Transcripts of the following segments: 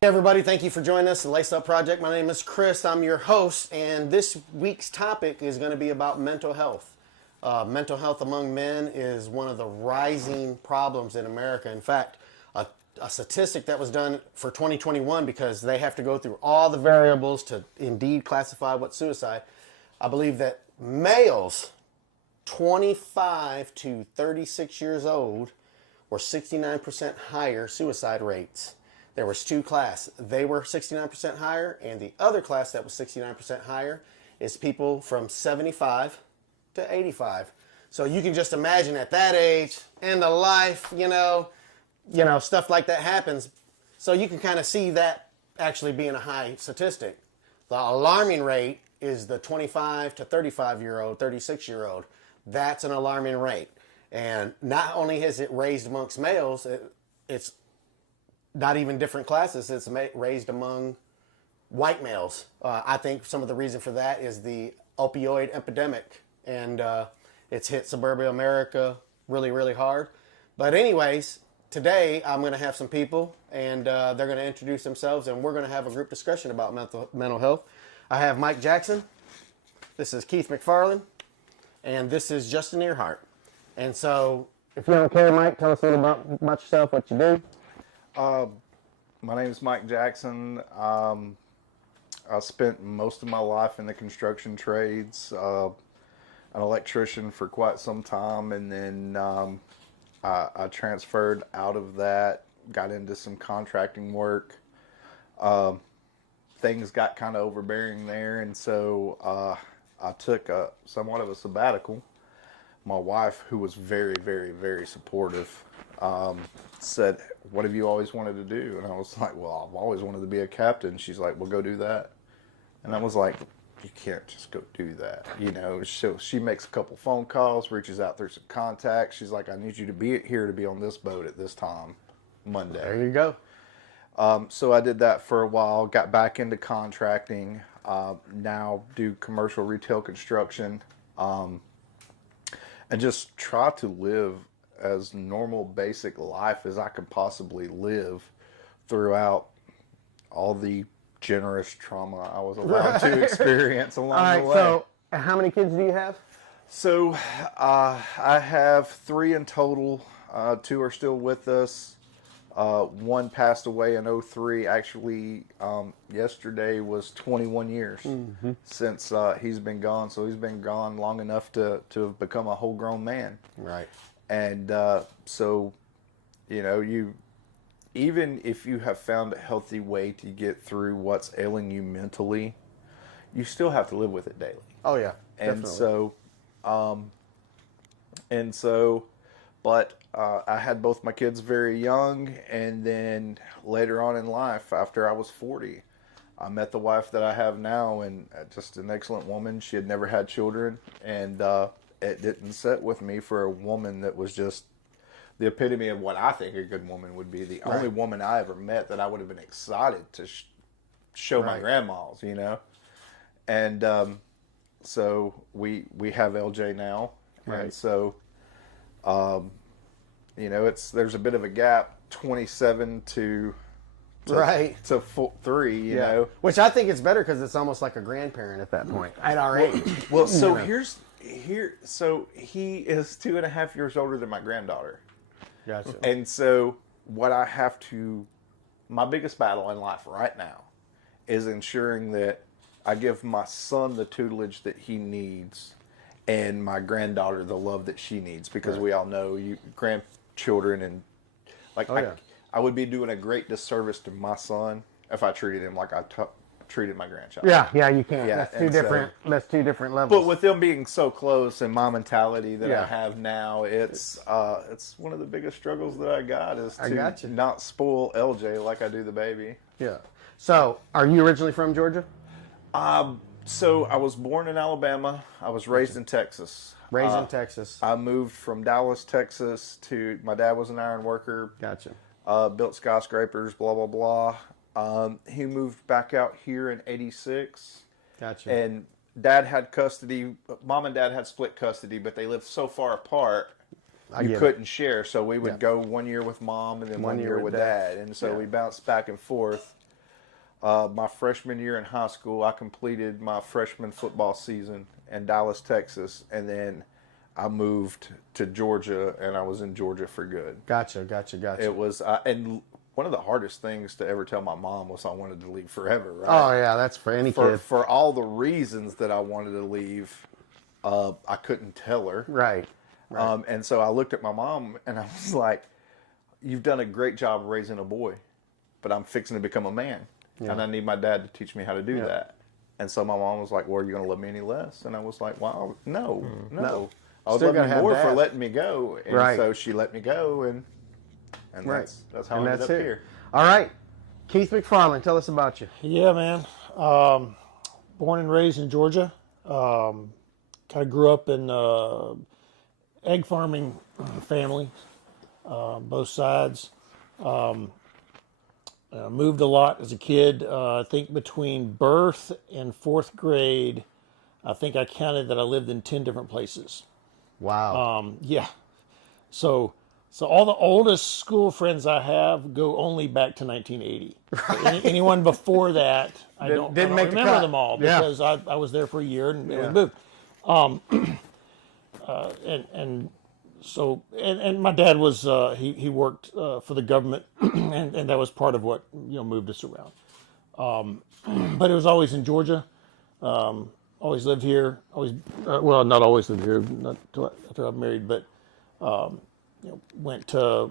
Hey everybody, thank you for joining us, the Lace Up Project. My name is Chris. I'm your host, and this week's topic is going to be about mental health. Mental health among men is one of the rising problems in America. In fact, a statistic that was done for 2021, because they have to go through all the variables to indeed classify what's suicide. I believe that males 25 to 36 years old were 69% higher suicide rates. There was two classes. They were 69% higher, and the other class that was 69% higher is people from 75 to 85. So you can just imagine at that age, and the life, stuff like that happens. So you can kind of see that actually being a high statistic. The alarming rate is the 25 to 35-year-old, 36-year-old. That's an alarming rate. And not only has it raised amongst males, it's not even different classes. It's raised among white males. I think some of the reason for that is the opioid epidemic, and it's hit suburban America really, really hard. But anyways, today I'm going to have some people, and they're going to introduce themselves, and we're going to have a group discussion about mental health. I have Mike Jackson. This is Keith McFarland, and this is Justin Earhart. And so, if you don't care, Mike, tell us a little about yourself, what you do. My name is Mike Jackson. I spent most of my life in the construction trades, an electrician for quite some time, and then I transferred out of that, got into some contracting work. Things got kind of overbearing there, and so I took somewhat of a sabbatical. My wife, who was very, very, very supportive, said, "What have you always wanted to do?" And I was like, "Well, I've always wanted to be a captain." She's like, "Well, go do that." And I was like, "You can't just go do that." So she makes a couple phone calls, reaches out through some contacts. She's like, "I need you to be here to be on this boat at this time, Monday." There you go. So I did that for a while, got back into contracting, now do commercial retail construction, and just try to live as normal, basic life as I could possibly live throughout all the generous trauma I was allowed to experience along the way. So how many kids do you have? So I have 3 in total. 2 are still with us. One passed away in 2003. Actually, yesterday was 21 years since he's been gone. So he's been gone long enough to have become a whole grown man. Right. And so, you even if you have found a healthy way to get through what's ailing you mentally, you still have to live with it daily. Oh yeah, definitely. But I had both my kids very young, and then later on in life, after I was 40, I met the wife that I have now, and just an excellent woman. She had never had children, and it didn't sit with me for a woman that was just the epitome of what I think a good woman would be. The only woman I ever met that I would have been excited to show my grandmas, And so we have LJ now, and so there's a bit of a gap, 27 to 3, you know. Which I think is better because it's almost like a grandparent at that point at our age. Well, so so he is 2.5 years older than my granddaughter. Gotcha. And so my biggest battle in life right now is ensuring that I give my son the tutelage that he needs and my granddaughter the love that she needs, because we all know grandchildren, and I would be doing a great disservice to my son if I treated him like I treated my grandchild. Yeah, you can't. Yeah, That's two different levels. But with them being so close and my mentality that I have now, it's one of the biggest struggles that I got is to not spoil LJ like I do the baby. Yeah. So, are you originally from Georgia? So I was born in Alabama. I was raised in Texas. Raised in Texas. I moved from Dallas, Texas my dad was an iron worker. Gotcha. Built skyscrapers, blah, blah, blah. He moved back out here in 86. Gotcha. And dad had custody. Mom and dad had split custody, but they lived so far apart, you couldn't share. So we would go 1 year with mom and then 1 year with dad. And so we bounced back and forth. My freshman year in high school, I completed my freshman football season in Dallas, Texas, and then I moved to Georgia, and I was in Georgia for good. Gotcha. It was, and one of the hardest things to ever tell my mom was I wanted to leave forever, right? Oh yeah, that's for any kid. For all the reasons that I wanted to leave, I couldn't tell her. Right. And so I looked at my mom, and I was like, "You've done a great job raising a boy, but I'm fixing to become a man, and I need my dad to teach me how to do that." And so my mom was like, "Well, are you going to love me any less?" And I was like, "Well, no. I would Still love gotta you have more dad. for letting me go." And Right. so she let me go, and that's how I ended up here. All right, Keith McFarland, tell us about you. Yeah, man. Born and raised in Georgia. Kind of grew up in egg farming family, both sides. Moved a lot as a kid. I think between birth and fourth grade, I think I counted that I lived in 10 different places. Wow. Yeah. So all the oldest school friends I have go only back to 1980. Anyone before that, I don't make the remember cut. them all Yeah. because I was there for a year and we moved. And my dad was he worked for the government and that was part of what moved us around. But it was always in Georgia. Always lived here. Always well, not always lived here. Not till after I married, but went to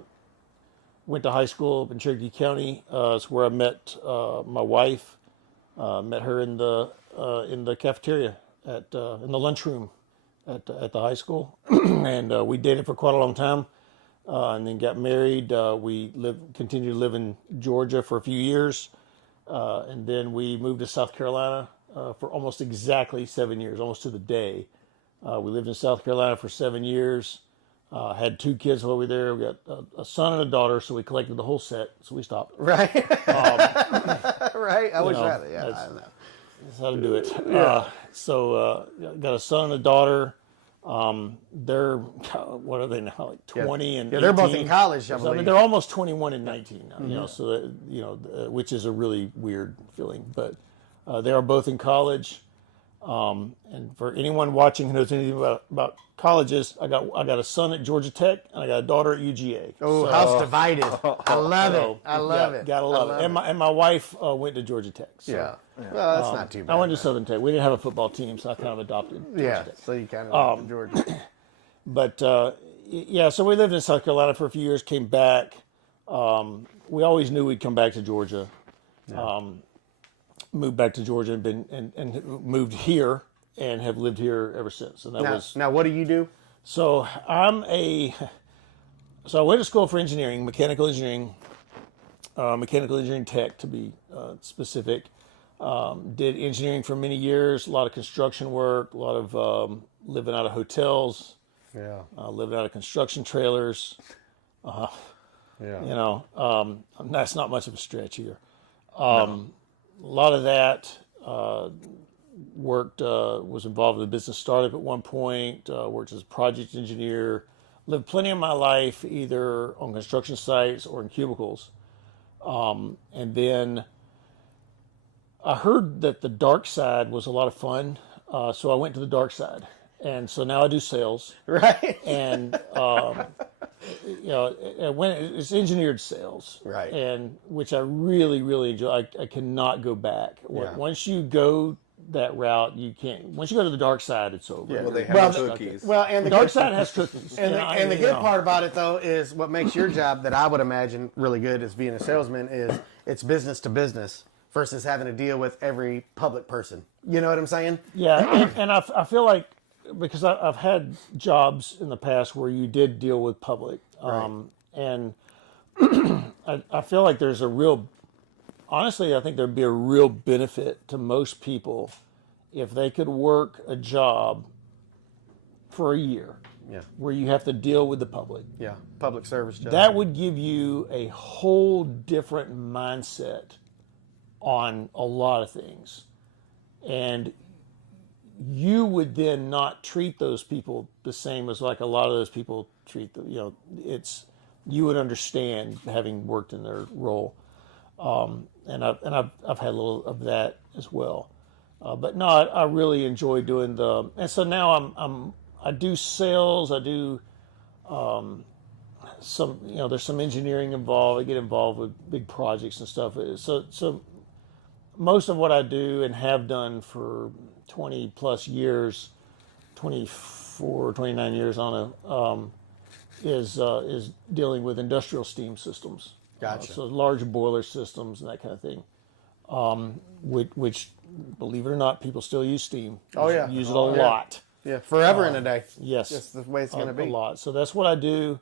high school up in Cherokee County. It's where I met my wife. Met her in the cafeteria in the lunchroom at the high school, and we dated for quite a long time, and then got married. We continued to live in Georgia for a few years, and then we moved to South Carolina for almost exactly 7 years, almost to the day. We lived in South Carolina for 7 years. Had 2 kids while we were there. We got a son and a daughter, so we collected the whole set. So we stopped. Right. Right. I wish that. Yeah. I know. That's how to do it. Got a son and a daughter. They're what are they now? Like 20 and 18. They're both in college, I I mean, believe. they're almost 21 and 19 now. So which is a really weird feeling. But they are both in college. And for anyone watching who knows anything about colleges, I got a son at Georgia Tech and I got a daughter at UGA. Oh, house divided. I love it. I love it. Gotta love it. And my wife went to Georgia Tech. So. Yeah. Well, that's not too bad. I went to Southern Tech. We didn't have a football team, so I kind of adopted Georgia Tech. So you kind of went to Georgia. But so we lived in South Carolina for a few years, came back. We always knew we'd come back to Georgia. Moved back to Georgia and moved here and have lived here ever since. And Now, what do you do? So I went to school for engineering, mechanical engineering tech to be specific. Did engineering for many years, a lot of construction work, a lot of living out of hotels, living out of construction trailers. That's not much of a stretch here. A lot of that worked, was involved in a business startup at one point, worked as a project engineer, lived plenty of my life either on construction sites or in cubicles. And then I heard that the dark side was a lot of fun, so I went to the dark side. And so now I do sales. Right. And it's engineered sales, right? And which I really, really enjoy. I cannot go back. Once you go that route, you can't. Once you go to the dark side, it's over. Yeah. Well, they have cookies. Well, and the dark side has cookies. And the good part about it, though, is what makes your job that I would imagine really good as being a salesman is it's business to business versus having to deal with every public person. You know what I'm saying? Yeah, and I feel like because I've had jobs in the past where you did deal with public, and I feel like there's honestly, I think there'd be a real benefit to most people if they could work a job for a year where you have to deal with the public. Yeah, public service job. That would give you a whole different mindset on a lot of things. And you would then not treat those people the same as like a lot of those people treat them. You would understand having worked in their role. I've had a little of that as well. But no, I really enjoy doing and so now I do sales. I do some, there's some engineering involved. I get involved with big projects and stuff. So most of what I do and have done for 20 plus years, 24, 29 years on is dealing with industrial steam systems. Gotcha. So large boiler systems and that kind of thing. Which, believe it or not, people still use steam. Oh, yeah. Use it a lot. Yeah, forever in a day. Yes, Just the way it's going to be. A lot. So that's what I do.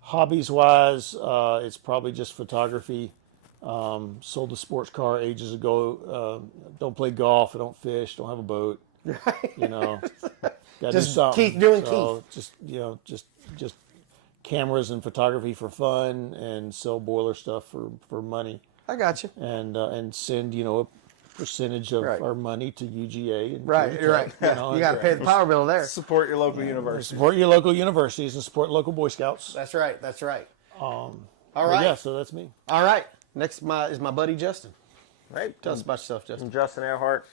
Hobbies wise, it's probably just photography. Sold a sports car ages ago. Don't play golf. I don't fish. Don't have a boat. Got to do something. Keith doing Keith. Just cameras and photography for fun, and sell boiler stuff for money, I got you. and send a percentage of Right. our money to UGA. And Right, you're right. You got to pay the power bill there. Support your local university. Support your local universities and support local Boy Scouts. That's right. That's right. All But right. yeah, so that's me. All right. Next is my buddy Justin. Right? Tell us about yourself, Justin. I'm Justin Earhart.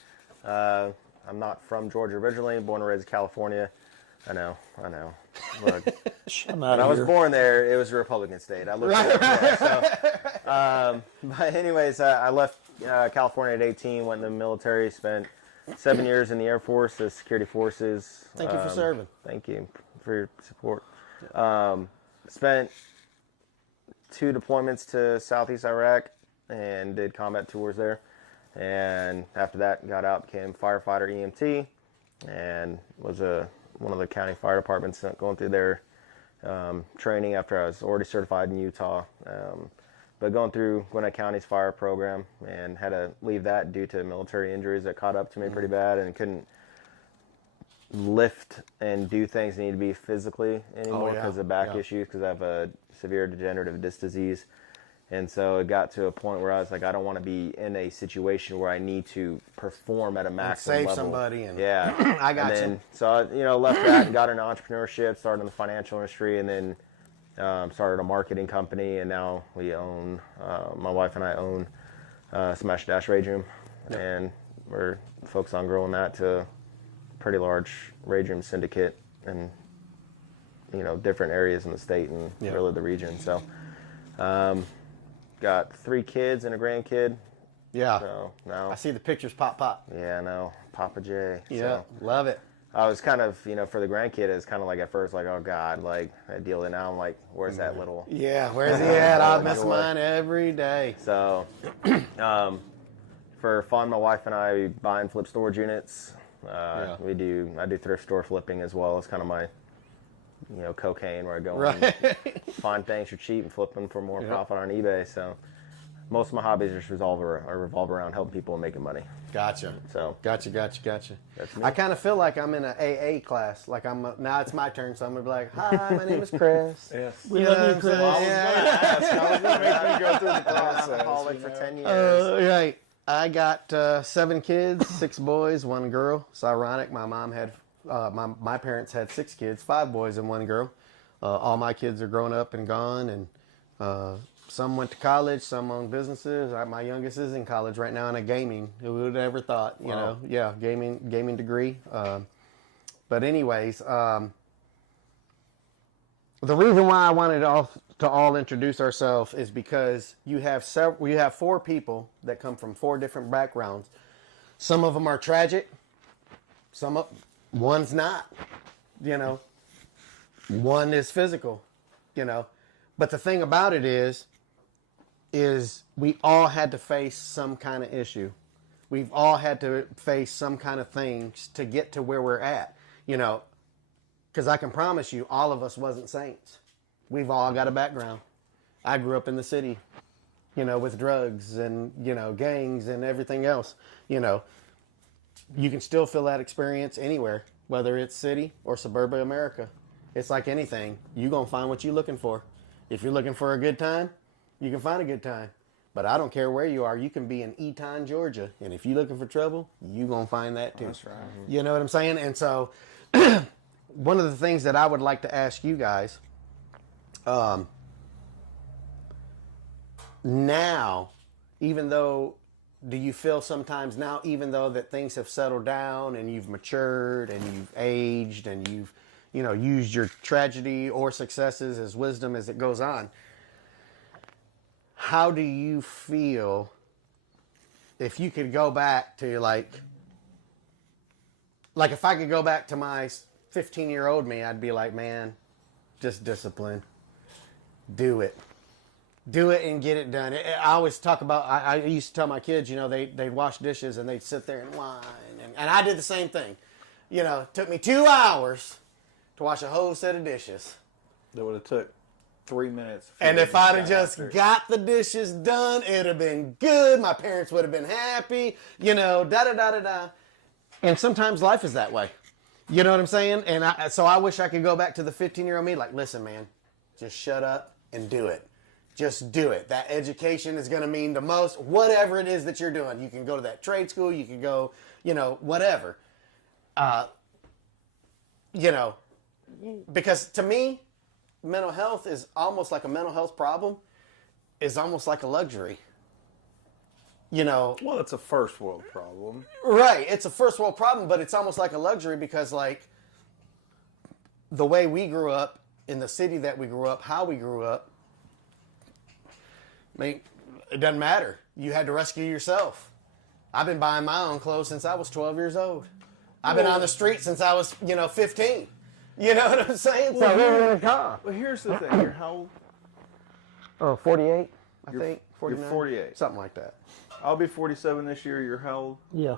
I'm not from Georgia originally, born and raised in California. I know. Look, I'm when out I of was here. born there, it was a Republican state. I looked it up, but anyways, I left California at 18, went in the military, spent 7 years in the Air Force, the security forces. Thank you for serving. Thank you for your support. Spent 2 deployments to Southeast Iraq and did combat tours there. And after that, got out, became firefighter EMT, and was one of the county fire departments going through their training after I was already certified in Utah. But going through Gwinnett County's fire program, and had to leave that due to military injuries that caught up to me pretty bad, and couldn't lift and do things that need to be physically anymore yeah. because of back Yeah. issues, because I have a severe degenerative disc disease. And so it got to a point where I was like, I don't want to be in a situation where I need to perform at a maximum save level. somebody and- yeah, I got and you. then, so I, left that and got into entrepreneurship, started in the financial industry, and then started a marketing company. And now we own, my wife and I own Smash Dash Rage Room, and we're focused on growing that to a pretty large Rage Room syndicate in different areas in the state and really the region. So. Got 3 kids and a grandkid. Yeah. So now, I see the pictures pop. yeah, no, Papa J. Yeah. So Love it. I was kind of, for the grandkid, it's kind of like at first, like, oh God, like I deal with it now. I'm like, where's that little? Yeah. Where's he at? I miss Enjoy. mine every day. So, for fun, my wife and I buy and flip storage units. I do thrift store flipping as well. It's kind of my, cocaine, where I go and find things for cheap and flip them for more profit on eBay. So most of my hobbies just revolve around helping people and making money. Gotcha. So Gotcha. That's me. I kind of feel like I'm in an AA class. Like now it's my turn, so I'm gonna be like, "Hi, my name is Chris." Yes. We You love know you, what Chris. I'm saying? I was going to make you go through the I've been an process. alcoholic for 10 years. Right. I got 7 kids, 6 boys, 1 girl. It's ironic. My mom had, my parents had 6 kids, 5 boys and 1 girl. All my kids are grown up and gone, and some went to college, some own businesses. My youngest is in college right now in a gaming. Who would have ever thought? You know, yeah, gaming degree. But anyways, the reason why I wanted to all introduce ourselves is because you have 4 people that come from 4 different backgrounds. Some of them are tragic. One's not. One is physical. But the thing about it is we all had to face some kind of issue. We've all had to face some kind of things to get to where we're at. Because I can promise you, all of us wasn't saints. We've all got a background. I grew up in the city, with drugs and, gangs and everything else. You can still feel that experience anywhere, whether it's city or suburban America. It's like anything. You're going to find what you're looking for. If you're looking for a good time, you can find a good time. But I don't care where you are. You can be in Eaton, Georgia. And if you're looking for trouble, you're going to find that too. That's right. You know what I'm saying? And so one of the things that I would like to ask you guys, now, even though, do you feel sometimes now, even though that things have settled down and you've matured and you've aged and you've, used your tragedy or successes as wisdom as it goes on, how do you feel if you could go back to like if I could go back to my 15-year-old me, I'd be like, man, just discipline. Do it and get it done. I always talk about, I used to tell my kids, they'd wash dishes and they'd sit there and whine. And I did the same thing. It took me 2 hours to wash a whole set of dishes. That would have took 3 minutes. And if I'd have just got the dishes done, it'd have been good. My parents would have been happy, da-da-da-da-da. And sometimes life is that way. You know what I'm saying? And so I wish I could go back to the 15-year-old me, like, listen, man, just shut up and do it. Just do it. That education is going to mean the most, whatever it is that you're doing. You can go to that trade school, you can go, whatever. Because to me, mental health is almost like a mental health problem is almost like a luxury. Well, it's a first world problem. Right. It's a first world problem, but it's almost like a luxury because, like, the way we grew up, in the city that we grew up, how we grew up, I mean, it doesn't matter. You had to rescue yourself. I've been buying my own clothes since I was 12 years old. I've been on the street since I was, 15. You know what I'm saying? So we're in a car. Well, here's the thing. You're how old? Oh, 48, I think. 49, you're 48. Something like that. I'll be 47 this year. You're how old? Yeah.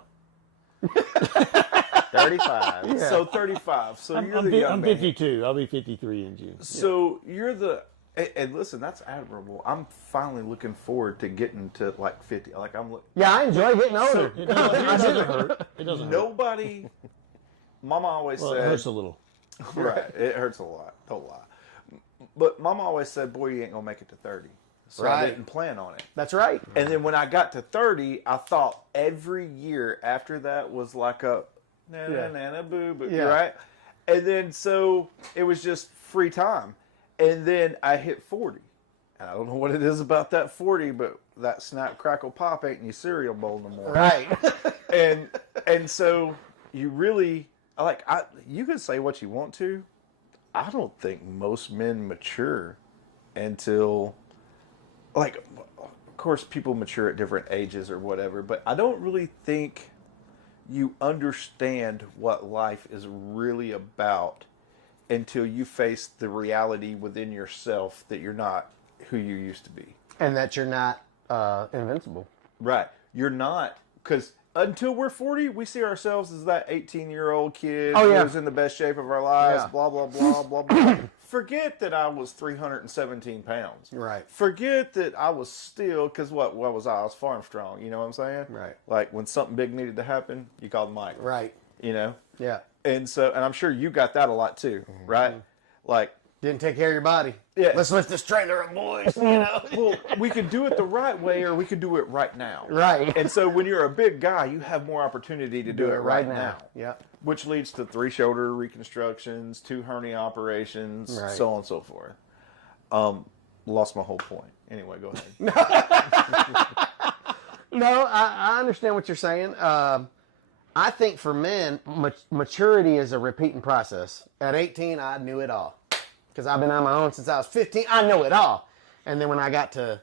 35. Yeah. So 35. So you're the young I'm man. 52. I'll be 53 in June. So you're the, and listen, that's admirable. I'm finally looking forward to getting to like 50. Like Yeah, I enjoy getting older. It doesn't hurt. It doesn't hurt. nobody. Mama always Well, said, it hurts a little. right? It hurts a lot. Don't lie. But Mama always said, "Boy, you ain't gonna make it to 30." So I Right. didn't plan on it. That's right. And then when I got to 30, I thought every year after that was like a na boo boo, Yeah. right? And then so it was just free time. And then I hit 40. And I don't know what it is about that 40, but that snap crackle pop ain't in your cereal bowl no more. Right. And so you really you can say what you want to. I don't think most men mature until of course people mature at different ages or whatever, but I don't really think you understand what life is really about until you face the reality within yourself that you're not who you used to be. And that you're not invincible. Right. You're not, because until we're 40, we see ourselves as that 18-year-old kid who's in the best shape of our lives, blah, blah, blah, blah, blah. Forget that I was 317 pounds. Right. Forget that I was still, because what was I? I was farm strong, you know what I'm saying? Right. Like when something big needed to happen, you called Mike. Right. You know? Yeah. And so, and I'm sure you got that a lot too, right? Like, Didn't take care of your body. Yeah. Let's lift this trailer up, boys. You know? well, we could do it the right way or we could do it right now. Right. And so when you're a big guy, you have more opportunity to do it right now. Yeah. Which leads to 3 shoulder reconstructions, 2 hernia operations, Right. so on and so forth. Lost my whole point. Anyway, go ahead. No, I understand what you're saying. I think for men, maturity is a repeating process. At 18, I knew it all. Because I've been on my own since I was 15. I know it all. And then when I got to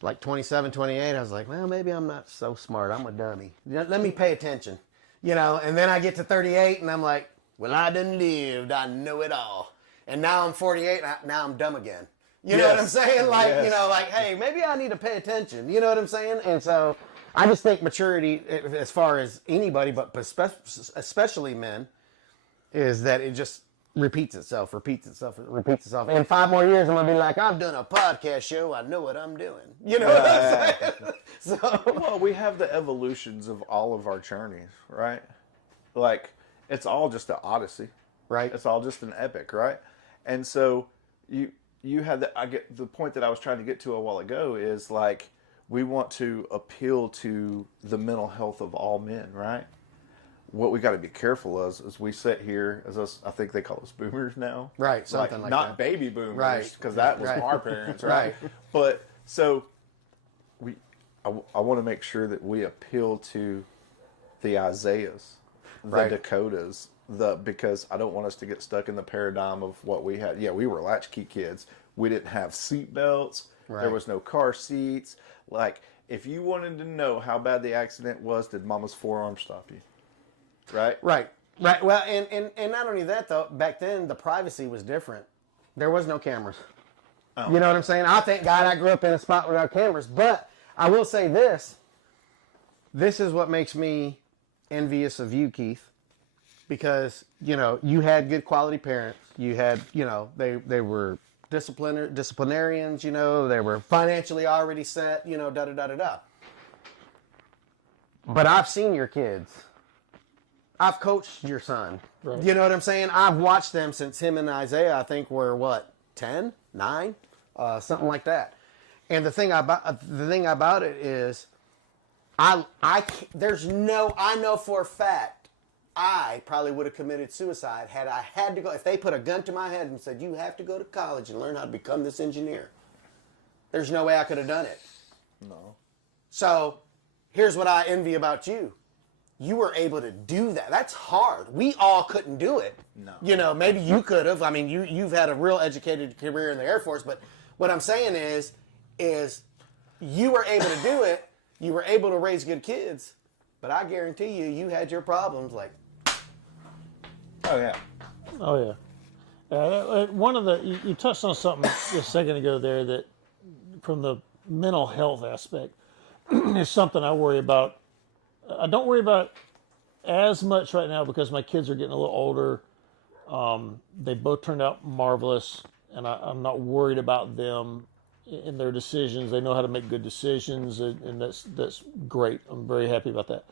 like 27, 28, I was like, well, maybe I'm not so smart. I'm a dummy. Let me pay attention. You know, and then I get to 38 and I'm like, well, I done lived. I know it all. And now I'm 48. Now I'm dumb again. You know what I'm saying? Like, you know, like, hey, maybe I need to pay attention. You know what I'm saying? And so I just think maturity, as far as anybody, but especially men, is that it just repeats itself. In 5 more years, I'm going to be like, I've done a podcast show. I know what I'm doing. You know what I'm saying? So, Well, we have the evolutions of all of our journeys, right? Like, it's all just an odyssey. right. It's all just an epic, right? And so you had the point that I was trying to get to a while ago is like we want to appeal to the mental health of all men, right? What we got to be careful of is we sit here as us. I think they call us boomers now, Right, something like not that. baby boomers, Right. because that was Right. our parents, right? Right. But so I want to make sure that we appeal to the Isaiahs, the Right. Dakotas, because I don't want us to get stuck in the paradigm of what we had. Yeah, we were latchkey kids. We didn't have seat belts. Right. There was no car seats. Like, if you wanted to know how bad the accident was, did Mama's forearm stop you? Right? Right. Well, and not only that though. Back then, the privacy was different. There was no cameras. Oh. You know what I'm saying? I thank God I grew up in a spot without cameras. But I will say this. This is what makes me envious of you, Keith, because you had good quality parents. You had they were disciplinarians. They were financially already set. Da da da da da. But I've seen your kids. I've coached your son. Right. You know what I'm saying? I've watched them since him and Isaiah, I think, were 10, 9, something like that. And the thing about it is, I know for a fact I probably would have committed suicide had I had to go. If they put a gun to my head and said, you have to go to college and learn how to become this engineer, there's no way I could have done it. No. So here's what I envy about you. You were able to do that. That's hard. We all couldn't do it. No. Maybe you could have. I mean, you've had a real educated career in the Air Force, but what I'm saying is you were able to do it. You were able to raise good kids, but I guarantee you had your problems. Like, Oh, yeah. Oh yeah. One of the you touched on something just a second ago there that from the mental health aspect is something I worry about. I don't worry about as much right now because my kids are getting a little older. They both turned out marvelous, and I'm not worried about them in their decisions. They know how to make good decisions, and that's great. I'm very happy about that.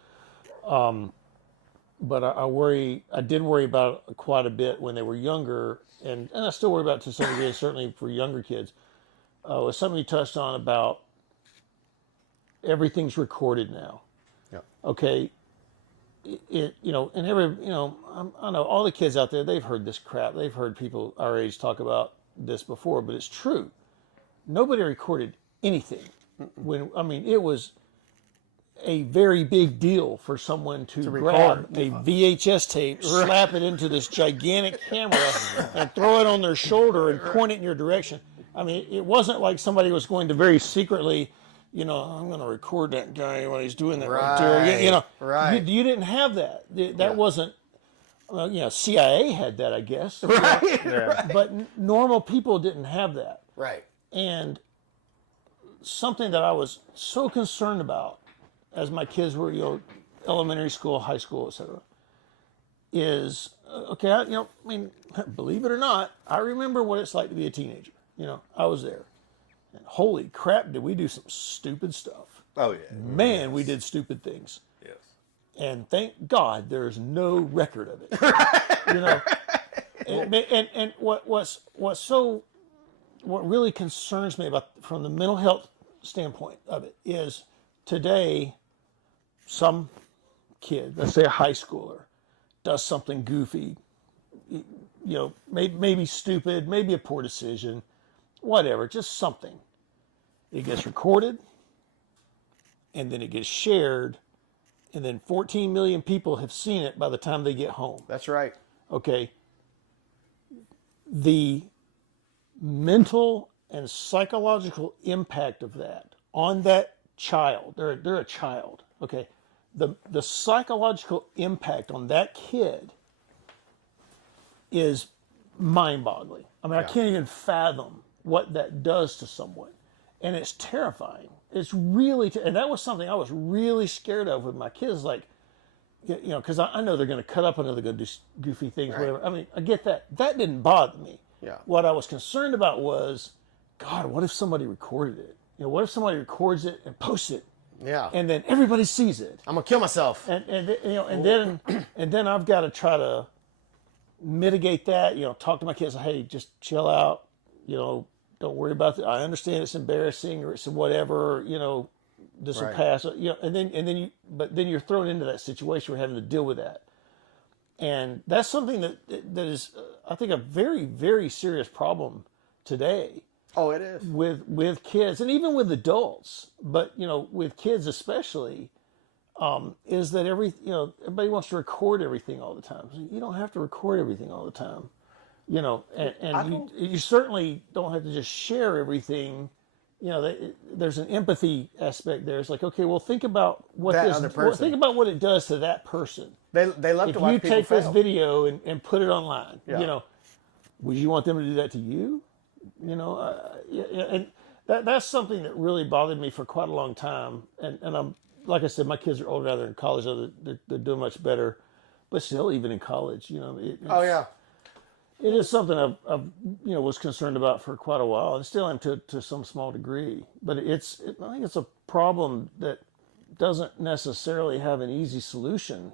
But I did worry about it quite a bit when they were younger, and I still worry about it to some degree, certainly for younger kids. Was something you touched on about everything's recorded now. yeah, Okay, and I know all the kids out there, they've heard this crap. They've heard people our age talk about this before, but it's true. Nobody recorded anything. It was a very big deal for someone to grab a VHS tape, slap it into this gigantic camera, and throw it on their shoulder and point it in your direction. I mean, it wasn't like somebody was going to very secretly, I'm going to record that guy when he's doing that right there. Right. You didn't have that. That wasn't. CIA had that, I guess. right, Yeah. But normal people didn't have that. right, And something that I was so concerned about as my kids were, elementary school, high school, etc., is believe it or not, I remember what it's like to be a teenager. I was there, and holy crap, did we do some stupid stuff? Oh, yeah. Man, we did stupid things, Yes. and thank God there's no record of it. And what really concerns me from the mental health standpoint of it is today some kid, let's say a high schooler, does something goofy, maybe stupid, maybe a poor decision, whatever, just something. It gets recorded, and then it gets shared, and then 14 million people have seen it by the time they get home. that's right. Okay. The mental and psychological impact of that on that child, they're a child, okay? The psychological impact on that kid is mind-boggling. I mean, I can't even fathom what that does to someone. And it's terrifying. It's really, and that was something I was really scared of with my kids, like, because I know they're going to cut up and they're going to do goofy things, whatever. I mean, I get that. That didn't bother me. Yeah. What I was concerned about was, God, what if somebody recorded it? What if somebody records it and posts it, Yeah. and then everybody sees it, I'm gonna kill myself. and then I've got to try to mitigate that. Talk to my kids. Hey, just chill out. Don't worry about it. I understand it's embarrassing or it's whatever. This will Right. pass. But then you're thrown into that situation where you're having to deal with that, and that's something that is, I think, a very, very serious problem today. Oh, it is. with kids and even with adults, but with kids especially, is that everybody wants to record everything all the time. So you don't have to record everything all the time, and you certainly don't have to just share everything. There's an empathy aspect there. It's like, okay, well, think about what That this other person. think about what it does to that person. They love If to watch you people take this fail. video and put it online, Yeah. would you want them to do that to you? And that's something that really bothered me for quite a long time. And I'm, like I said, my kids are older now. They're in college. They're doing much better, but still, even in college, Oh yeah. it is something I've was concerned about for quite a while, and still am to some small degree. But I think it's a problem that doesn't necessarily have an easy solution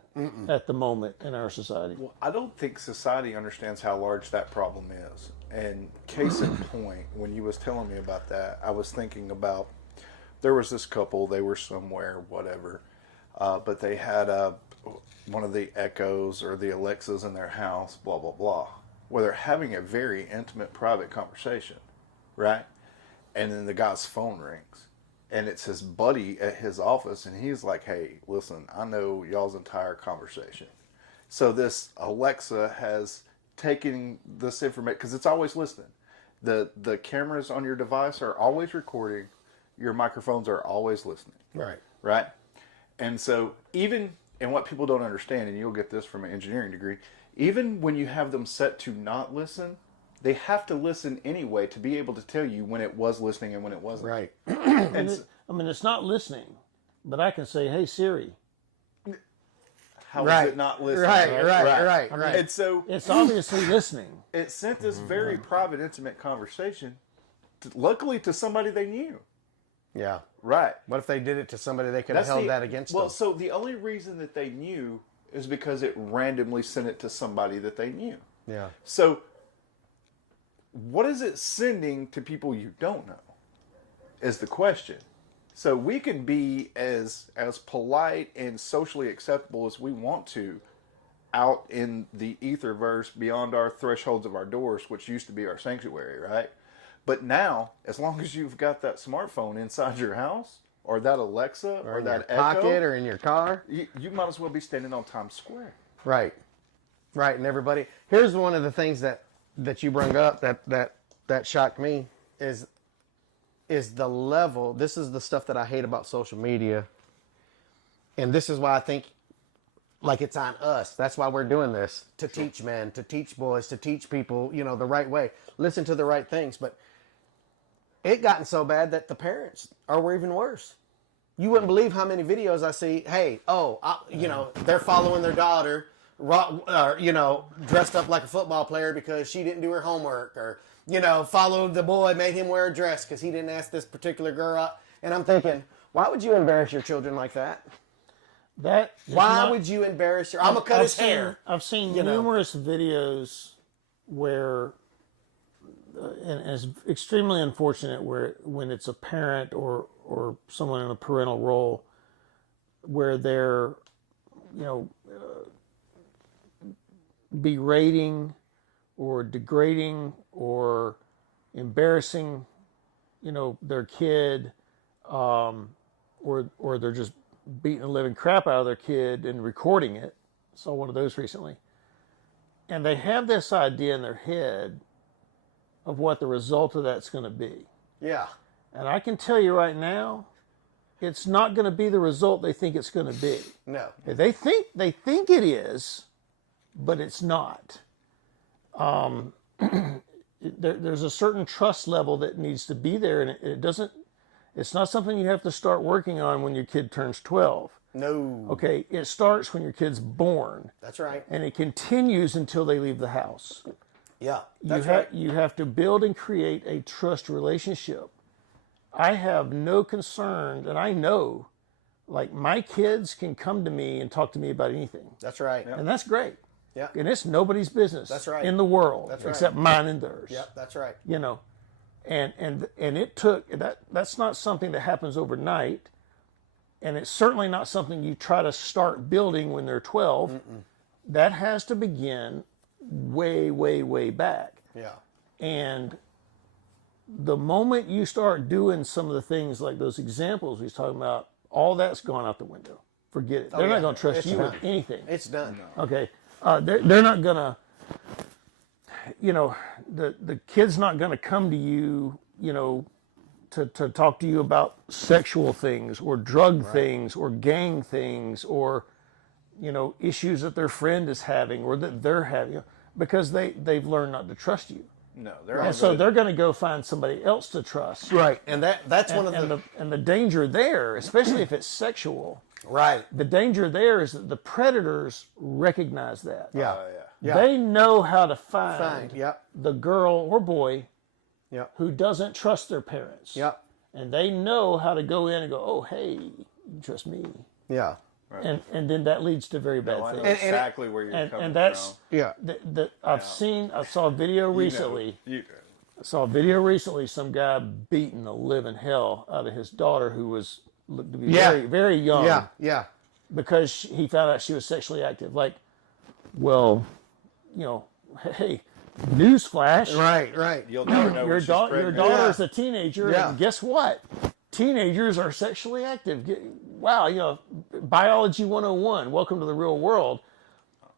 at the moment in our society. Well, I don't think society understands how large that problem is. And case in point, when you was telling me about that, I was thinking about, there was this couple, they were somewhere, whatever, but they had one of the Echoes or the Alexas in their house, blah, blah, blah, where they're having a very intimate, private conversation, right? And then the guy's phone rings. And it's his buddy at his office, and he's like, hey, listen, I know y'all's entire conversation. So this Alexa has taken this information, because it's always listening. The cameras on your device are always recording. Your microphones are always listening. Right. Right? And so even, and what people don't understand, and you'll get this from an engineering degree, even when you have them set to not listen, they have to listen anyway to be able to tell you when it was listening and when it wasn't. Right. It's not listening, but I can say, "Hey Siri." How is it not listening? Right. And so It's obviously listening. it sent this very private, intimate conversation, luckily to somebody they knew. Yeah. Right. What if they did it to somebody they could have held that against Well, them? so the only reason that they knew is because it randomly sent it to somebody that they knew. Yeah. So what is it sending to people you don't know is the question. So we can be as polite and socially acceptable as we want to out in the etherverse beyond our thresholds of our doors, which used to be our sanctuary, right? But now, as long as you've got that smartphone inside your house, or that Alexa, or in that your Echo, pocket or in your car. you might as well be standing on Times Square. Right. And everybody, here's one of the things that you bring up that shocked me is the level. This is the stuff that I hate about social media. And this is why I think like it's on us. That's why we're doing this, to teach men, to teach boys, to teach people, the right way. Listen to the right things. But it gotten so bad that the parents are even worse. You wouldn't believe how many videos I see. Hey, they're following their daughter, dressed up like a football player because she didn't do her homework, or followed the boy, made him wear a dress because he didn't ask this particular girl out. And I'm thinking, why would you embarrass your children like that? Why would you embarrass your? I'm gonna cut his hair. I've seen numerous videos where, and it's extremely unfortunate when it's a parent or someone in a parental role, where they're, berating or degrading or embarrassing, their kid, or they're just beating the living crap out of their kid and recording it. Saw one of those recently. And they have this idea in their head of what the result of that's going to be. Yeah. And I can tell you right now, it's not going to be the result they think it's going to be. No. They think it is, but it's not. There's a certain trust level that needs to be there, and it doesn't. It's not something you have to start working on when your kid turns 12. No. Okay, it starts when your kid's born. That's right. And it continues until they leave the house. Yeah. That's right. You have to build and create a trust relationship. I have no concern, and I know, like, my kids can come to me and talk to me about anything. That's right. And that's great. Yeah. And it's nobody's business. That's right. In the world. That's right. Except mine and theirs. Yep, that's right. And it took that's not something that happens overnight, and it's certainly not something you try to start building when they're 12. Mm-mm. That has to begin way, way, way back. Yeah. And the moment you start doing some of the things like those examples he's talking about, all that's gone out the window. Forget it. They're not going to trust It's you done. with anything. It's done. Okay, they're not going to. The kid's not going to come to you. To talk to you about sexual things or drug things or gang things or issues that their friend is having or that they're having, because they've learned not to trust you. No, And so they're going to go find somebody else to trust. Right, and that's one of the danger there, especially if it's sexual. right. The danger there is that the predators recognize that. Yeah, yeah. They know how to find Fine. Yep, the girl or boy yep, who doesn't trust their parents. yep, And they know how to go in and go, oh, hey, you trust me. yeah, And then that leads to very bad I know things. exactly where you're coming And that's yeah. I saw a video from. recently. You I saw a video recently. Some guy beating the living hell out of his daughter, who looked to be very, very young. Yeah, yeah. Because he found out she was sexually active. Like, well, hey, newsflash. Right, right. You'll never know Your when she's daughter's pregnant. a teenager, Yeah. and guess what? Teenagers are sexually active. Wow, biology 101. Welcome to the real world.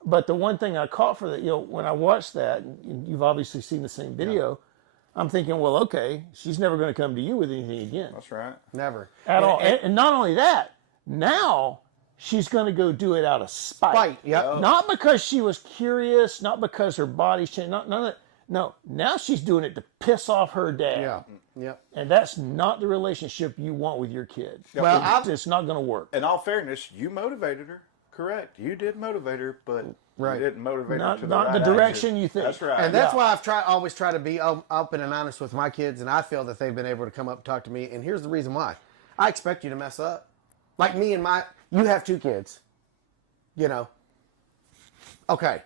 But the one thing I caught for that, when I watched that, and you've obviously seen the same video, I'm thinking, well, okay, she's never going to come to you with anything again That's right. Never. at all. And not only that, now she's going to go do it out of spite. Spite, yep. Not because she was curious, not because her body's changed, none of that. No, now she's doing it to piss off her dad. Yeah, yep. And that's not the relationship you want with your kid. Well, it's not going to work. In all fairness, you motivated her. Correct. You did motivate her, but Right. you didn't motivate her to Not the right direction action. you think. That's right. And that's why I've always tried to be open and honest with my kids, and I feel that they've been able to come up and talk to me. And here's the reason why: I expect you to mess up, like me and you have 2 kids, Okay,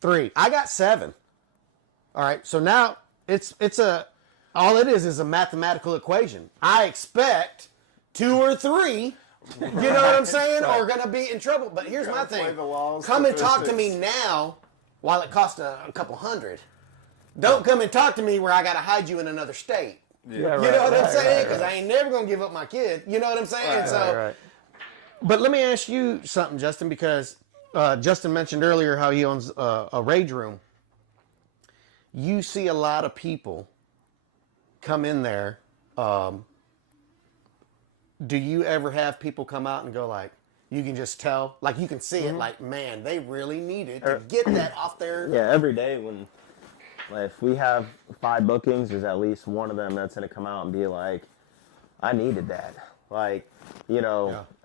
3. I got 7. All right, so now all it is a mathematical equation. I expect 2 or 3. You know what I'm saying? Or going to be in trouble. But here's my thing. play the laws, Come and talk to statistics. me now while it costs a couple $100. Don't come and talk to me where I got to hide you in another state. Yeah, You know what I'm saying? Because I ain't never going to give up my kid. You know what I'm saying? Right. But let me ask you something, Justin, because Justin mentioned earlier how he owns a rage room. You see a lot of people come in there. Do you ever have people come out and go like, you can just tell, like you can see it, like, man, they really needed to get that off their... Yeah, every day if we have 5 bookings, there's at least one of them that's going to come out and be like, I needed that.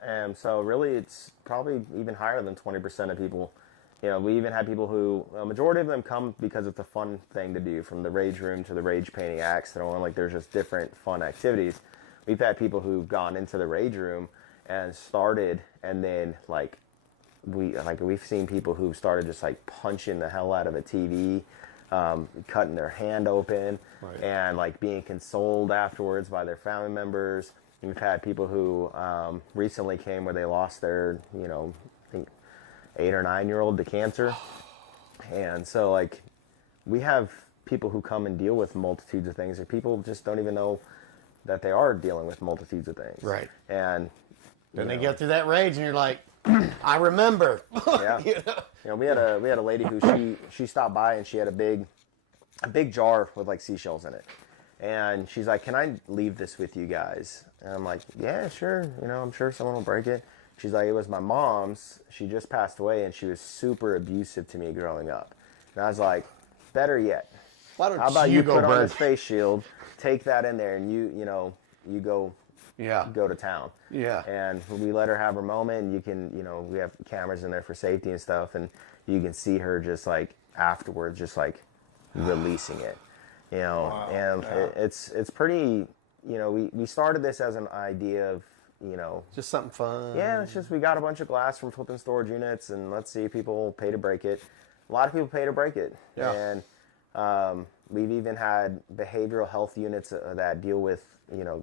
And so really it's probably even higher than 20% of people. We even had people who, a majority of them come because it's a fun thing to do, from the rage room to the rage painting acts. There's just different fun activities. We've had people who've gone into the rage room and started, and then we've seen people who started just like punching the hell out of a TV, cutting their hand open, and like being consoled afterwards by their family members. And we've had people who recently came where they lost their, I think 8 or 9-year-old to cancer. And so like we have people who come and deal with multitudes of things, or people just don't even know that they are dealing with multitudes of things. Right. And Then they get through that rage and you're like, I remember. yeah. We had a lady who she stopped by and she had a big jar with like seashells in it. And she's like, can I leave this with you guys? And I'm like, yeah, sure. I'm sure someone will break it. She's like, it was my mom's. She just passed away and she was super abusive to me growing up. And I was like, better yet, Why don't how about you go put on burn? this face shield, take that in there, and you go Yeah. go to town. Yeah. And we let her have her moment, and you can, we have cameras in there for safety and stuff, and you can see her just like afterwards, just like releasing it, Wow. and Yeah. it's pretty, we started this as an idea of, Just something fun. yeah, it's just we got a bunch of glass from flipping storage units, and let's see if people pay to break it. A lot of people pay to break it. Yeah. And we've even had behavioral health units that deal with,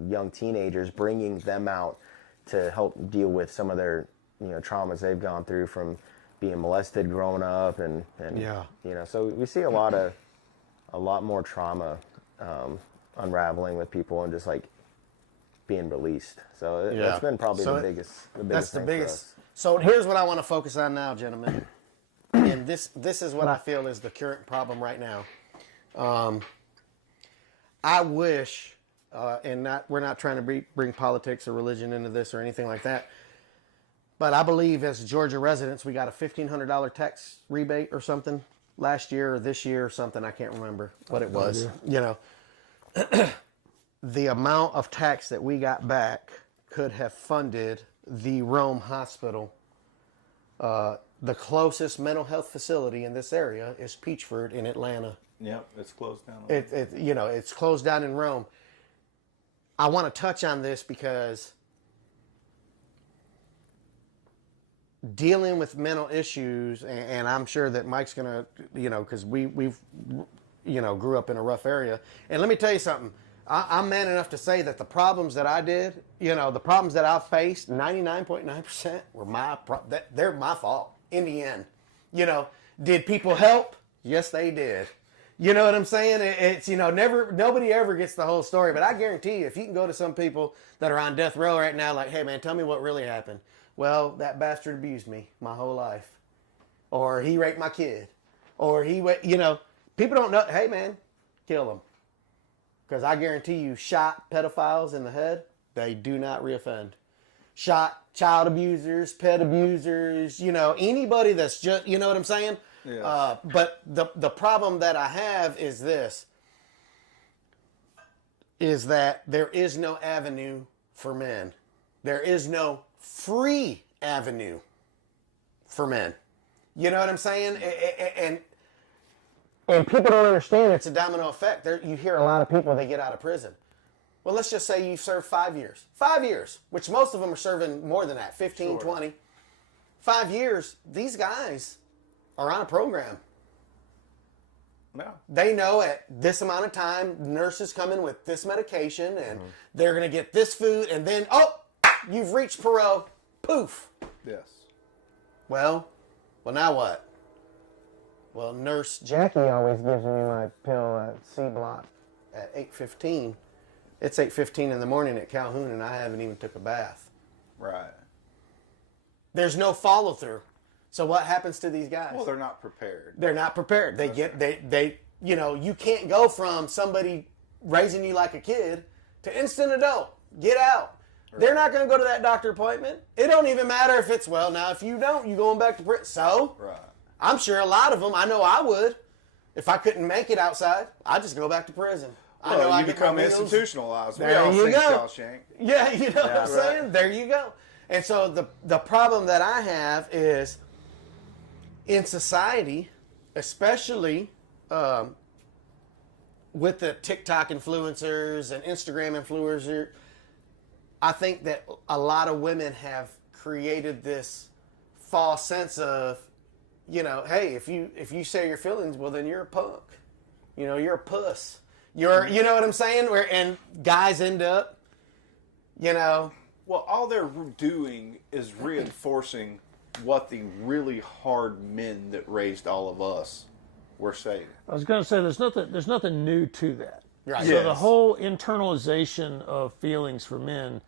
young teenagers, bringing them out to help deal with some of their, traumas they've gone through from being molested growing up, and Yeah. so we see a lot more trauma unraveling with people and just like being released. So Yeah. that's been probably So the biggest That's the thing for biggest. us. So here's what I want to focus on now, gentlemen. And this is what I feel is the current problem right now. I wish, and we're not trying to bring politics or religion into this or anything like that, but I believe as Georgia residents, we got a $1,500 tax rebate or something last year or this year or something. I can't remember what it was. You know, the amount of tax that we got back could have funded the Rome Hospital. The closest mental health facility in this area is Peachford in Atlanta. Yep, it's closed down. It's closed down in Rome. I want to touch on this because dealing with mental issues, and I'm sure that Mike's gonna, because we've grew up in a rough area. And let me tell you something. I'm man enough to say that the problems that I did, the problems that I've faced, 99.9% were they're my fault in the end. Did people help? Yes, they did. You know what I'm saying? It's, nobody ever gets the whole story, but I guarantee you, if you can go to some people that are on death row right now, like, hey man, tell me what really happened. Well, that bastard abused me my whole life. Or he raped my kid. Or people don't know, hey man, kill him. Because I guarantee you, shot pedophiles in the head, they do not reoffend. Shot child abusers, pet abusers, anybody that's just, you know what I'm saying? Yes. But the problem that I have is this, is that there is no avenue for men. There is no free avenue for men. You know what I'm saying? And people don't understand it's a domino effect. You hear a lot of people, they get out of prison. Well, let's just say you serve 5 years. 5 years, which most of them are serving more than that, 15, Sure. 20. 5 years, these guys are on a program. No. They know at this amount of time, nurses come in with this medication, and they're going to get this food, and then, you've reached parole. Poof. Yes. Well, now what? Well, Nurse Jackie always gives me my pill at C block at 8:15. It's 8:15 in the morning at Calhoun, and I haven't even took a bath. Right. There's no follow through. So what happens to these guys? Well, they're not prepared. They're not prepared. You can't go from somebody raising you like a kid to instant adult. Get out. Right. They're not going to go to that doctor appointment. It don't even matter if it's, now if you don't, you're going back to prison. So, Right. I'm sure a lot of them, I know I would, if I couldn't make it outside, I'd just go back to prison. Well, I know I you get become my meals. institutionalized. There We all you seen go. Shawshank. Yeah, you know what I'm right. saying? There you go. And so the problem that I have is in society, especially with the TikTok influencers and Instagram influencers, I think that a lot of women have created this false sense of, hey, if you say your feelings, well, then you're a punk. You're a puss. You know what I'm saying? And guys end up, Well, all they're doing is reinforcing what the really hard men that raised all of us were saying. I was going to say there's nothing new to that. Right. So Yes. the whole internalization of feelings for men,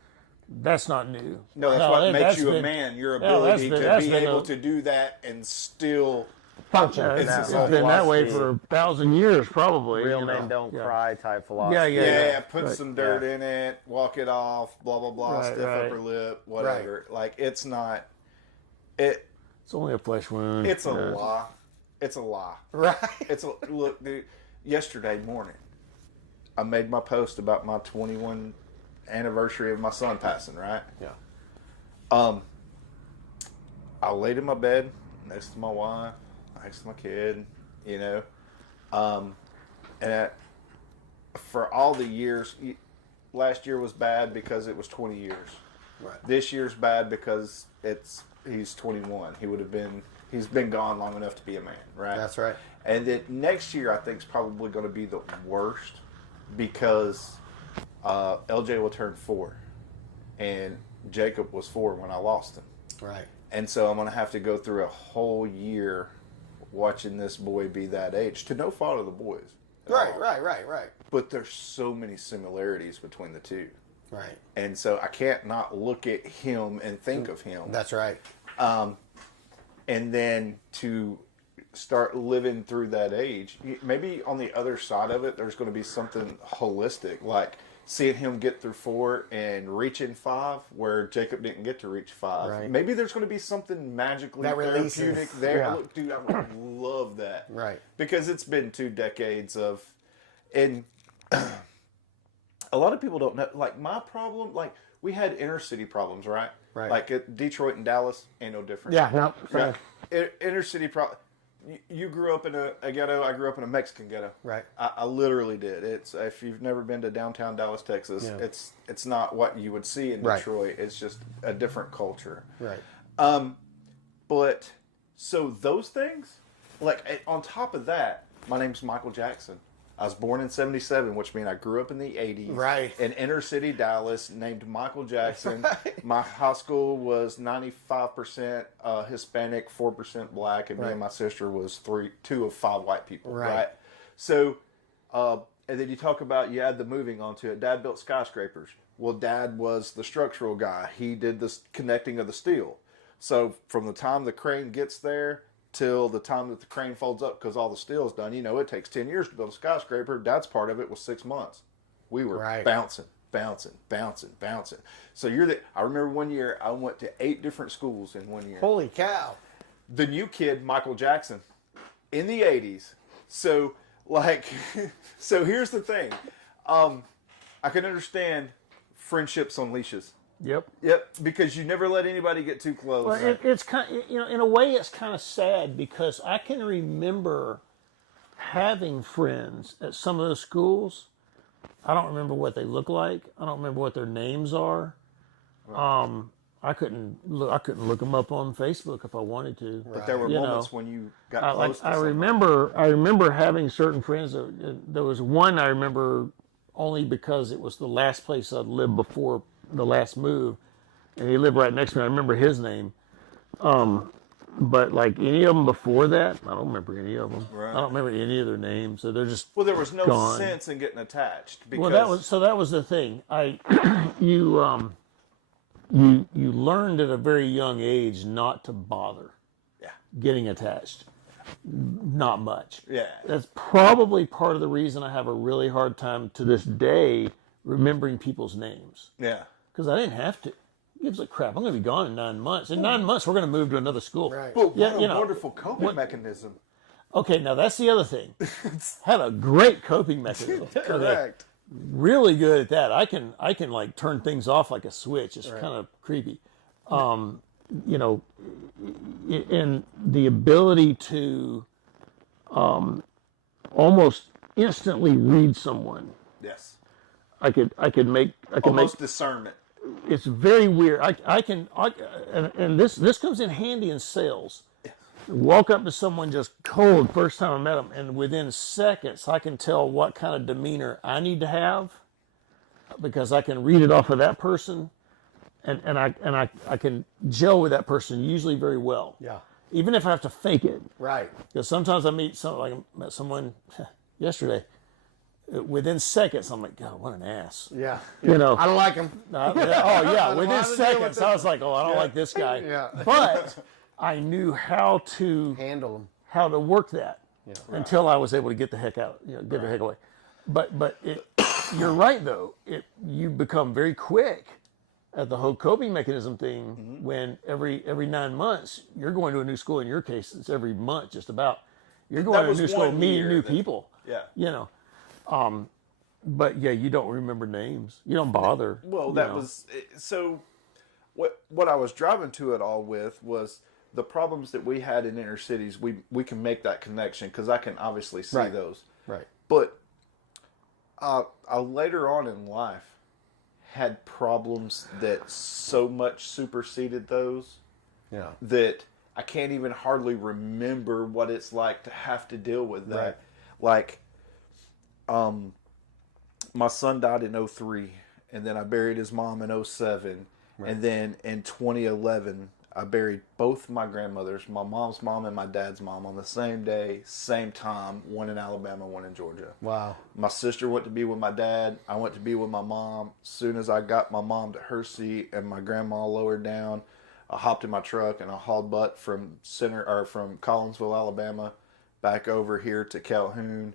that's not new. No, that's what makes you a been- man. Your Yeah, ability to that's be been able a- to do that and still function. Yeah, It's it's the been that way philosophy. for 1,000 years, probably. Real you know. men don't Yeah. cry type philosophy. Yeah, yeah, put Right. some dirt in it, walk it off, blah blah blah, Right, stiff right. upper lip, whatever. Like it's not. It's only a flesh wound. It's a Yeah. lie. It's a lie. Right. Look, dude. Yesterday morning, I made my post about my 21 anniversary of my son passing. Right. Yeah. I laid in my bed next to my wife, next to my kid, and for all the years, last year was bad because it was 20 years. Right. This year's bad because he's 21. He's been gone long enough to be a man, right? That's right. And then next year, I think is probably going to be the worst because LJ will turn 4, and Jacob was 4 when I lost him. Right. And so I'm going to have to go through a whole year watching this boy be that age, to no fault of the boys. Right. But there's so many similarities between the two. Right. And so I can't not look at him and think of him. That's right. And then to start living through that age, maybe on the other side of it, there's going to be something holistic, like seeing him get through 4 and reaching 5, where Jacob didn't get to reach 5. Right. Maybe there's going to be something magically That releases. therapeutic there. Yeah. Look, dude, I would love that. Right. Because it's been 2 decades of, and a lot of people don't know, like my problem, like we had inner city problems, right? Right. Like Detroit and Dallas ain't no different. Yeah, no. Right. Inner city problem. You grew up in a ghetto. I grew up in a Mexican ghetto. Right. I literally did. It's, if you've never been to downtown Dallas, Texas, Yeah. it's not what you would see in Right. Detroit. It's just a different culture. Right. But so those things, like on top of that, my name's Michael Jackson. I was born in '77, which means I grew up in the '80s. Right. In inner city Dallas, named Michael Jackson. My high school was 95% Hispanic, 4% black, and me and my sister was 2 of 5 white people. Right. So, and then you talk about, you add the moving onto it. Dad built skyscrapers. Well, Dad was the structural guy. He did the connecting of the steel. So from the time the crane gets there till the time that the crane folds up, because all the steel's done, it takes 10 years to build a skyscraper. Dad's part of it was 6 months. We were bouncing. So I remember one year I went to 8 different schools in 1 year. Holy cow. The new kid, Michael Jackson, in the 80s. So, so here's the thing. I can understand friendships on leashes. Yep. Yep, because you never let anybody get too close. Well, it's kind of, in a way, it's kind of sad because I can remember having friends at some of those schools. I don't remember what they look like. I don't remember what their names are. I couldn't look them up on Facebook if I wanted to. But there were moments when you got close to I somebody. remember having certain friends. There was one I remember only because it was the last place I'd lived before the last move, and he lived right next to me. I remember his name. But like any of them before that, I don't remember any of them. Right. I don't remember any of their names. So they're just Well, there was no gone. sense in getting attached. Because Well, that was the thing. You learned at a very young age not to bother getting attached. Not much. Yeah. That's probably part of the reason I have a really hard time to this day remembering people's names. Yeah. Because I didn't have to. It gives a crap. I'm going to be gone in 9 months. In 9 months, we're going to move to another school. Right. But what a wonderful coping mechanism. Okay, now that's the other thing. Had a great coping mechanism. Correct. Okay, really good at that. I can like turn things off like a switch. It's kind of creepy. And the ability to almost instantly read someone. Yes. I could make Almost discernment. It's very weird. And this comes in handy in sales. Walk up to someone just cold first time I met them, and within seconds I can tell what kind of demeanor I need to have because I can read it off of that person, and I can gel with that person usually very well. Yeah. Even if I have to fake it. Right. Because sometimes I met someone yesterday. Within seconds, I'm like, God, what an ass. Yeah. You know. I don't like him. Within seconds, I was like, oh, I don't like this guy. Yeah. But I knew how to Handle him. how to work that until I was able to get the heck out, get the heck away. But you're right though. You become very quick at the whole coping mechanism thing when every 9 months you're going to a new school. In your case, it's every month just about. You're going to a new school, meeting new people. Yeah. But yeah, you don't remember names. You don't bother. Well, that was so. What I was driving to it all with was the problems that we had in inner cities. We can make that connection because I can obviously see those. Right. But I later on in life had problems that so much superseded those that I can't even hardly remember what it's like to have to deal with that. Right. Like, my son died in 2003, and then I buried his mom in 2007, and then in 2011, I buried both my grandmothers, my mom's mom and my dad's mom, on the same day, same time, one in Alabama, one in Georgia. Wow. My sister went to be with my dad. I went to be with my mom. As soon as I got my mom to her seat and my grandma lowered down, I hopped in my truck and I hauled butt from Collinsville, Alabama, back over here to Calhoun.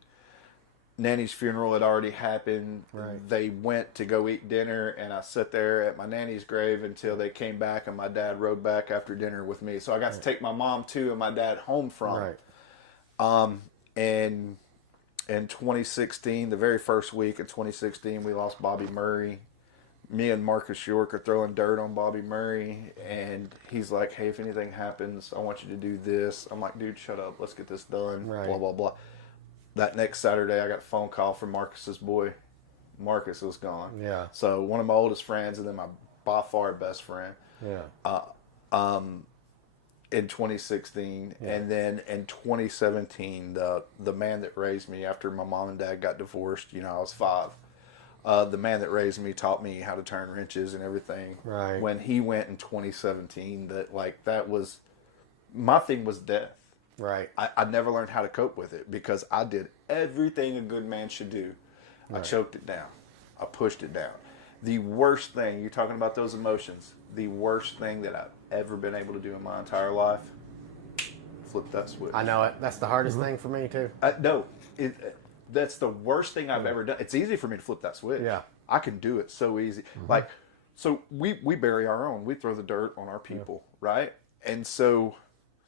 Nanny's funeral had already happened. Right. They went to go eat dinner, and I sat there at my nanny's grave until they came back, and my dad rode back after dinner with me. So I got to take my mom too and my dad home from. Right. And in 2016, the very first week of 2016, we lost Bobby Murray. Me and Marcus York are throwing dirt on Bobby Murray, and he's like, hey, if anything happens, I want you to do this. I'm like, dude, shut up. Let's get this done. Right. Blah, blah, blah. That next Saturday, I got a phone call from Marcus's boy. Marcus was gone. Yeah. So one of my oldest friends, and then my by far best friend. Yeah. In 2016, and then in 2017, the man that raised me after my mom and dad got divorced. You know, I was 5. The man that raised me taught me how to turn wrenches and everything. Right. When he went in 2017, that was my thing was death. Right. I never learned how to cope with it because I did everything a good man should do. I choked it down. I pushed it down. The worst thing, you're talking about those emotions, the worst thing that I've ever been able to do in my entire life, flip that switch. I know it. That's the hardest thing for me too. No, that's the worst thing I've ever done. It's easy for me to flip that switch. Yeah. I can do it so easy. Like, so we bury our own. We throw the dirt on our people, right? And so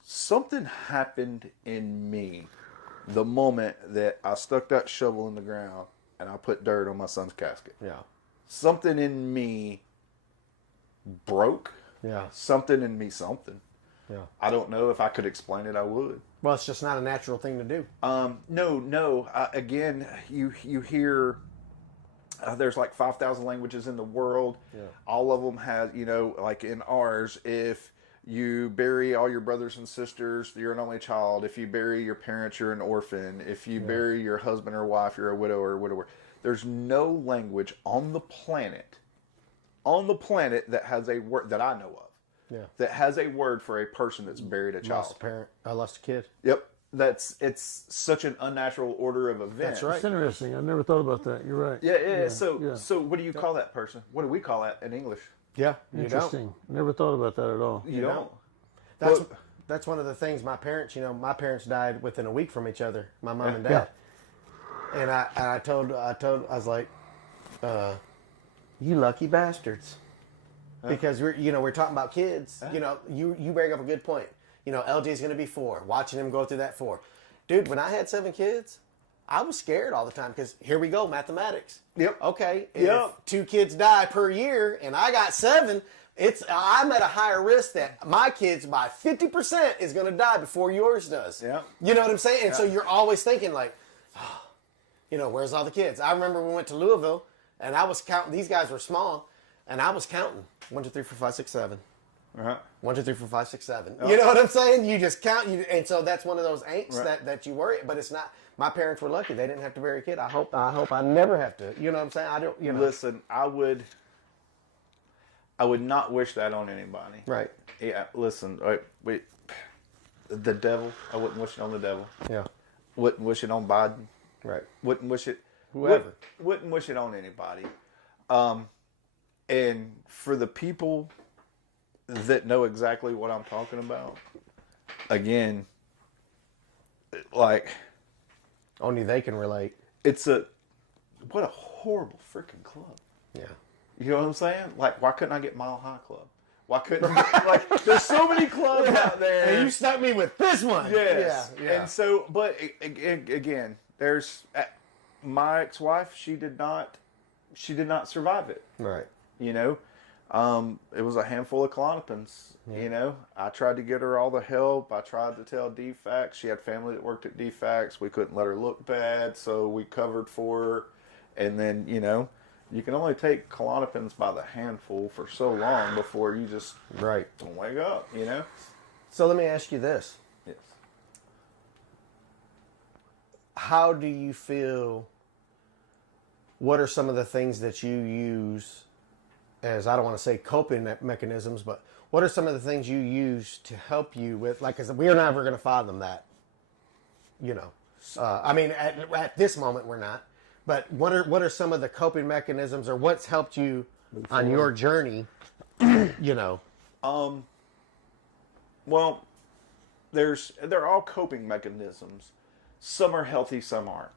something happened in me the moment that I stuck that shovel in the ground and I put dirt on my son's casket. Yeah. Something in me broke. Yeah. Something. Yeah. I don't know if I could explain it, I would. Well, it's just not a natural thing to do. No. Again, you hear there's like 5,000 languages in the world. Yeah. All of them have, like in ours, if you bury all your brothers and sisters, you're an only child. If you bury your parents, you're an orphan. If you bury your husband or wife, you're a widow or a widower. There's no language on the planet that has a word that I know of. Yeah. That has a word for a person that's buried a child. Lost a parent. I lost a kid. Yep. It's such an unnatural order of events. That's right. It's interesting. I never thought about that. You're right. Yeah. So what do you call that person? What do we call that in English? Yeah. You Interesting. don't. Never thought about that at all. You don't. That's one of the things my parents, my parents died within a week from each other, my mom and dad. And I was like, you lucky bastards. Because we're talking about kids. You bring up a good point. LJ's going to be 4. Watching him go through that 4. Dude, when I had 7 kids, I was scared all the time because here we go, mathematics. Yep. Okay. Yep. If 2 kids die per year and I got 7, I'm at a higher risk that my kids by 50% is going to die before yours does. Yeah. You know what I'm saying? And so you're always thinking like, where's all the kids? I remember we went to Louisville and I was counting. These guys were small, and I was counting 1, 2, 3, 4, 5, 6, 7. 1, 2, 3, 4, 5, 6, 7. You know what I'm saying? You just count, and so that's one of those angst that you worry. But it's not. My parents were lucky; they didn't have to bury a kid. I hope I never have to. You know what I'm saying? I don't. Listen, I would not wish that on anybody. Right. Yeah. Listen, wait. The devil. I wouldn't wish it on the devil. Yeah. Wouldn't wish it on Biden. Right. Wouldn't wish it. Whoever. Wouldn't wish it on anybody. And for the people that know exactly what I'm talking about, again, like, only they can relate. What a horrible freaking club. Yeah. You know what I'm saying? Like, why couldn't I get Mile High Club? Why couldn't like? There's so many clubs out there. And you stuck me with this one. Yes. Yeah. And so, but again, there's my ex-wife. She did not survive it. Right. It was a handful of Klonopins. Yeah. I tried to get her all the help. I tried to tell DFACS. She had family that worked at DFACS. We couldn't let her look bad, so we covered for her. And then, you can only take Klonopins by the handful for so long before you just don't wake up, So let me ask you this. Yes. How do you feel? What are some of the things that you use as I don't want to say coping mechanisms, but what are some of the things you use to help you with, like, because we're never going to fathom that, you know. I mean, at this moment we're not, but what are some of the coping mechanisms, or what's helped you on your journey, you know? Well, they're all coping mechanisms. Some are healthy, some aren't.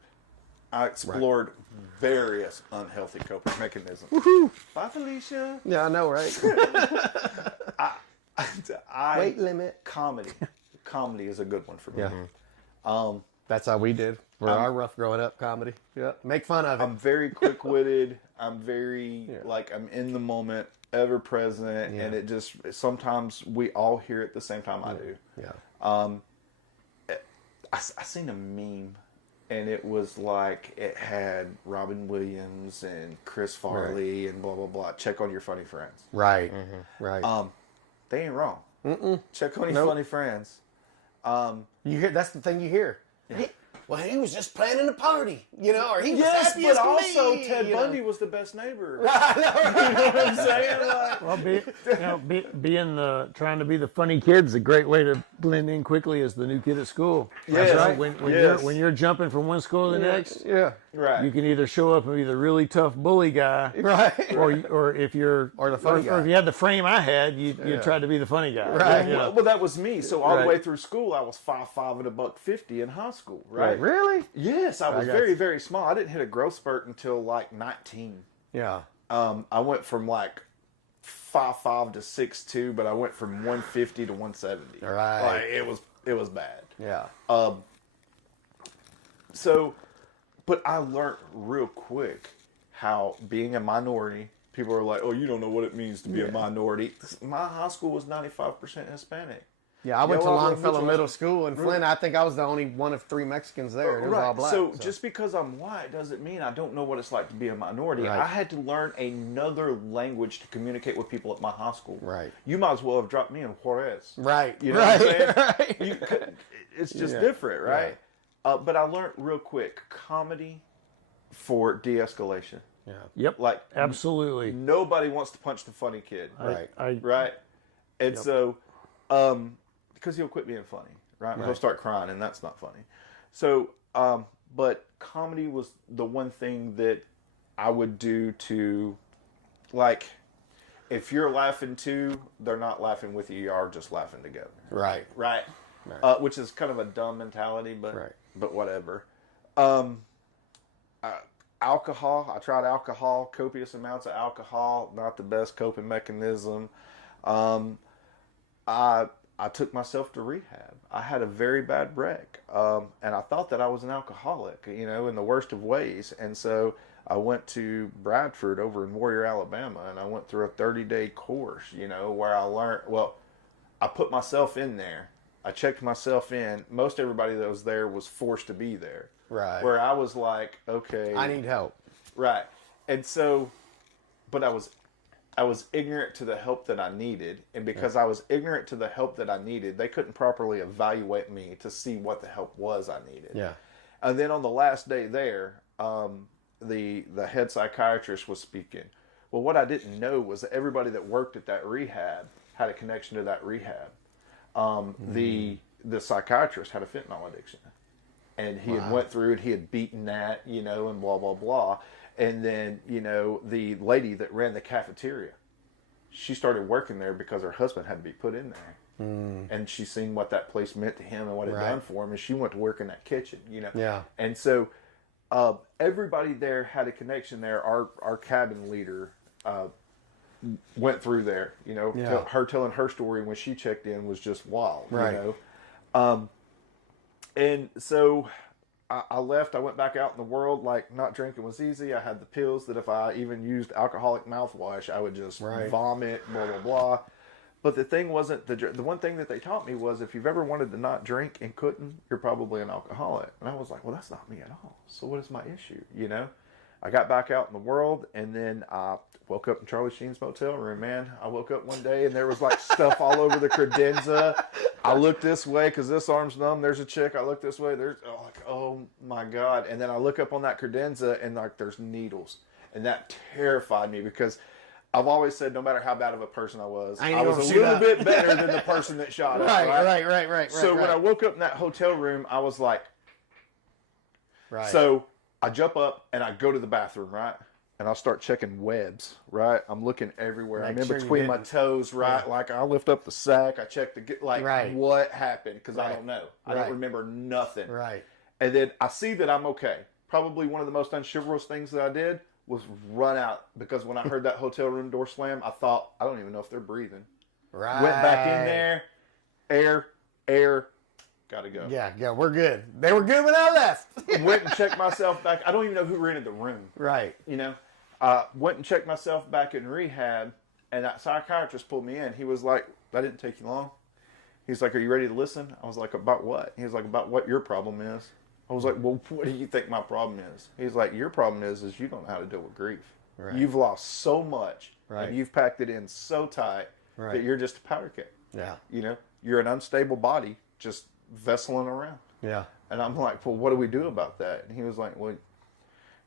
I explored various unhealthy coping mechanisms. Woohoo! Bye, Felicia. Yeah, I know, right? Weight limit. Comedy is a good one for me. Yeah. That's how we did for our rough growing up comedy. Yeah. Make fun of it. I'm very quick-witted. I'm very, I'm in the moment, ever present, and it just, sometimes we all hear it at the same time I do. Yeah. I seen a meme, and it was like, it had Robin Williams and Chris Farley and blah, blah, blah. Check on your funny friends. Right. Right. They ain't wrong. Check on your funny friends. You hear, that's the thing you hear. Yeah. Well, he was just planning a party, you know, or he was Yes, happy but as can also be, Ted you know? Bundy was the best neighbor. You know what I'm saying? Like, Well, trying to be the funny kid's a great way to blend in quickly as the new kid at school. Yes. Right? When you're jumping from one school to the next, Yeah. right. you can either show up and be the really tough bully guy, Right. or if you're the funny guy. or if you had the frame I had, you tried to be the funny guy. Right. You know? Well, that was me. So all the Right. way through school, I was 5'5" and $150 in high school. Right. Really? Yes, I was got very, you. very small. I didn't hit a growth spurt until like 19. Yeah. I went from like 5'5" to 6'2", but I went from 150 to 170. Right. Like, it was bad. Yeah. So, but I learned real quick how being a minority, people are like, oh, you don't know what it means to be a minority. My high school was 95% Hispanic. Yeah, I went to Yellow Longfellow Mitchell- Middle School in Flint. I think I was the only one of 3 Mexicans there. It was all black. So just because I'm white doesn't mean I don't know what it's like to be a minority. Right. I had to learn another language to communicate with people at my high school. Right. You might as well have dropped me in Juarez. Right. You know right. what I'm saying? Right. You could, it's just Yeah. different, right? But I learned real quick, comedy for de-escalation. Yeah. Yep. Like, Absolutely. nobody wants to punch the funny kid. Right. Right? And so, because he'll quit being funny, right? He'll start crying, and that's not funny. So, but comedy was the one thing that I would do to, like, if you're laughing too, they're not laughing with you, you are just laughing together. Right. Right? Which is kind of a dumb mentality, but whatever. Alcohol, I tried alcohol, copious amounts of alcohol, not the best coping mechanism. I took myself to rehab. I had a very bad wreck, and I thought that I was an alcoholic, you know, in the worst of ways. And so I went to Bradford over in Warrior, Alabama, and I went through a 30-day course, you know, where I learned, well, I put myself in there. I checked myself in. Most everybody that was there was forced to be there. Right. Where I was like, okay. I need help. Right. And so, but I was ignorant to the help that I needed. And because I was ignorant to the help that I needed, they couldn't properly evaluate me to see what the help was I needed. Yeah. And then on the last day there, the head psychiatrist was speaking. Well, what I didn't know was that everybody that worked at that rehab had a connection to that rehab. The psychiatrist had a fentanyl addiction. And he had went through and he had beaten that, you know, and blah, blah, blah. And then, you know, the lady that ran the cafeteria, she started working there because her husband had to be put in there. And she seen what that place meant to him and what it done for him. And she went to work in that kitchen, you know. Yeah. And so everybody there had a connection there. Our cabin leader went through there, you know. Yeah. Her telling her story when she checked in was just wild, Right. you know. And so I left. I went back out in the world. Like, not drinking was easy. I had the pills that if I even used alcoholic mouthwash, I would just vomit, blah, blah, blah. But the thing wasn't, the one thing that they taught me was if you've ever wanted to not drink and couldn't, you're probably an alcoholic. And I was like, well, that's not me at all. So what is my issue, you know? I got back out in the world, and then I woke up in Charlie Sheen's motel room, man. I woke up one day, and there was, like, stuff all over the credenza. I looked this way because this arm's numb. There's a chick. I look this way. There's, oh, my God. And then I look up on that credenza, and, like, there's needles. And that terrified me because I've always said, no matter how bad of a person I was, I ain't I was gonna a shoot little up. bit better than the person that shot us. Right. So when I woke up in that hotel room, I was like, Right. so I jump up and I go to the bathroom, right? And I'll start checking webs, right? I'm looking everywhere. Make I'm in sure you between my didn't. toes, right? Yeah. Like I lift up the sack, I check Right. what happened, because I Right. don't know. I Right. don't remember nothing. Right. And then I see that I'm okay. Probably one of the most unchivalrous things that I did was run out, because when I heard that hotel room door slam, I thought, I don't even know if they're breathing. Right. Went back in there, air, gotta go. Yeah, we're good. They were good when I left. Went and checked myself back. I don't even know who rented the room. Right. You know, went and checked myself back in rehab, and that psychiatrist pulled me in. He was like, that didn't take you long. He's like, are you ready to listen? I was like, about what? He was like, about what your problem is. I was like, well, what do you think my problem is? He's like, your problem is you don't know how to deal with grief. Right. You've lost so much, Right. and you've packed it in so tight Right. that you're just a powder keg. Yeah. You know, you're an unstable body just vesseling around. Yeah. And I'm like, well, what do we do about that? And he was like, well,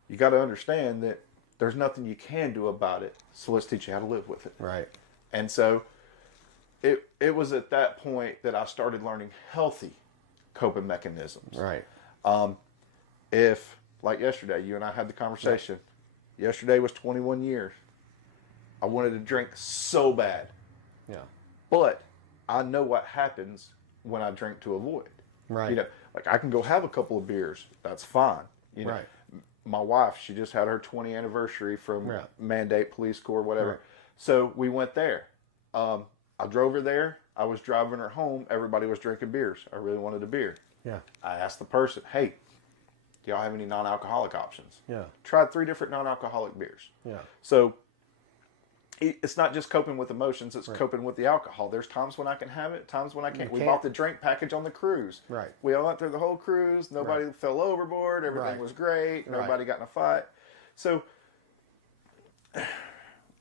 you got to understand that there's nothing you can do about it. So let's teach you how to live with it. Right. And so it was at that point that I started learning healthy coping mechanisms. Right. If, like yesterday, you and I had the conversation. Yeah. Yesterday was 21 years. I wanted to drink so bad. Yeah. But I know what happens when I drink to avoid. Right. You know, like I can go have a couple of beers. That's fine. You know, Right. my wife, she just had her 20th anniversary from Yeah. Mandate Police Corps, whatever. Right. So we went there. I drove her there. I was driving her home. Everybody was drinking beers. I really wanted a beer. Yeah. I asked the person, hey, do y'all have any non-alcoholic options? Yeah. Tried 3 different non-alcoholic beers. Yeah. So it's not just coping with emotions, it's coping with the alcohol. There's times when I can have it, times when I can't. We bought the drink package on the cruise. Right. We all went through the whole cruise. Nobody fell overboard. Everything Right. was great. Right. Nobody got in a fight. So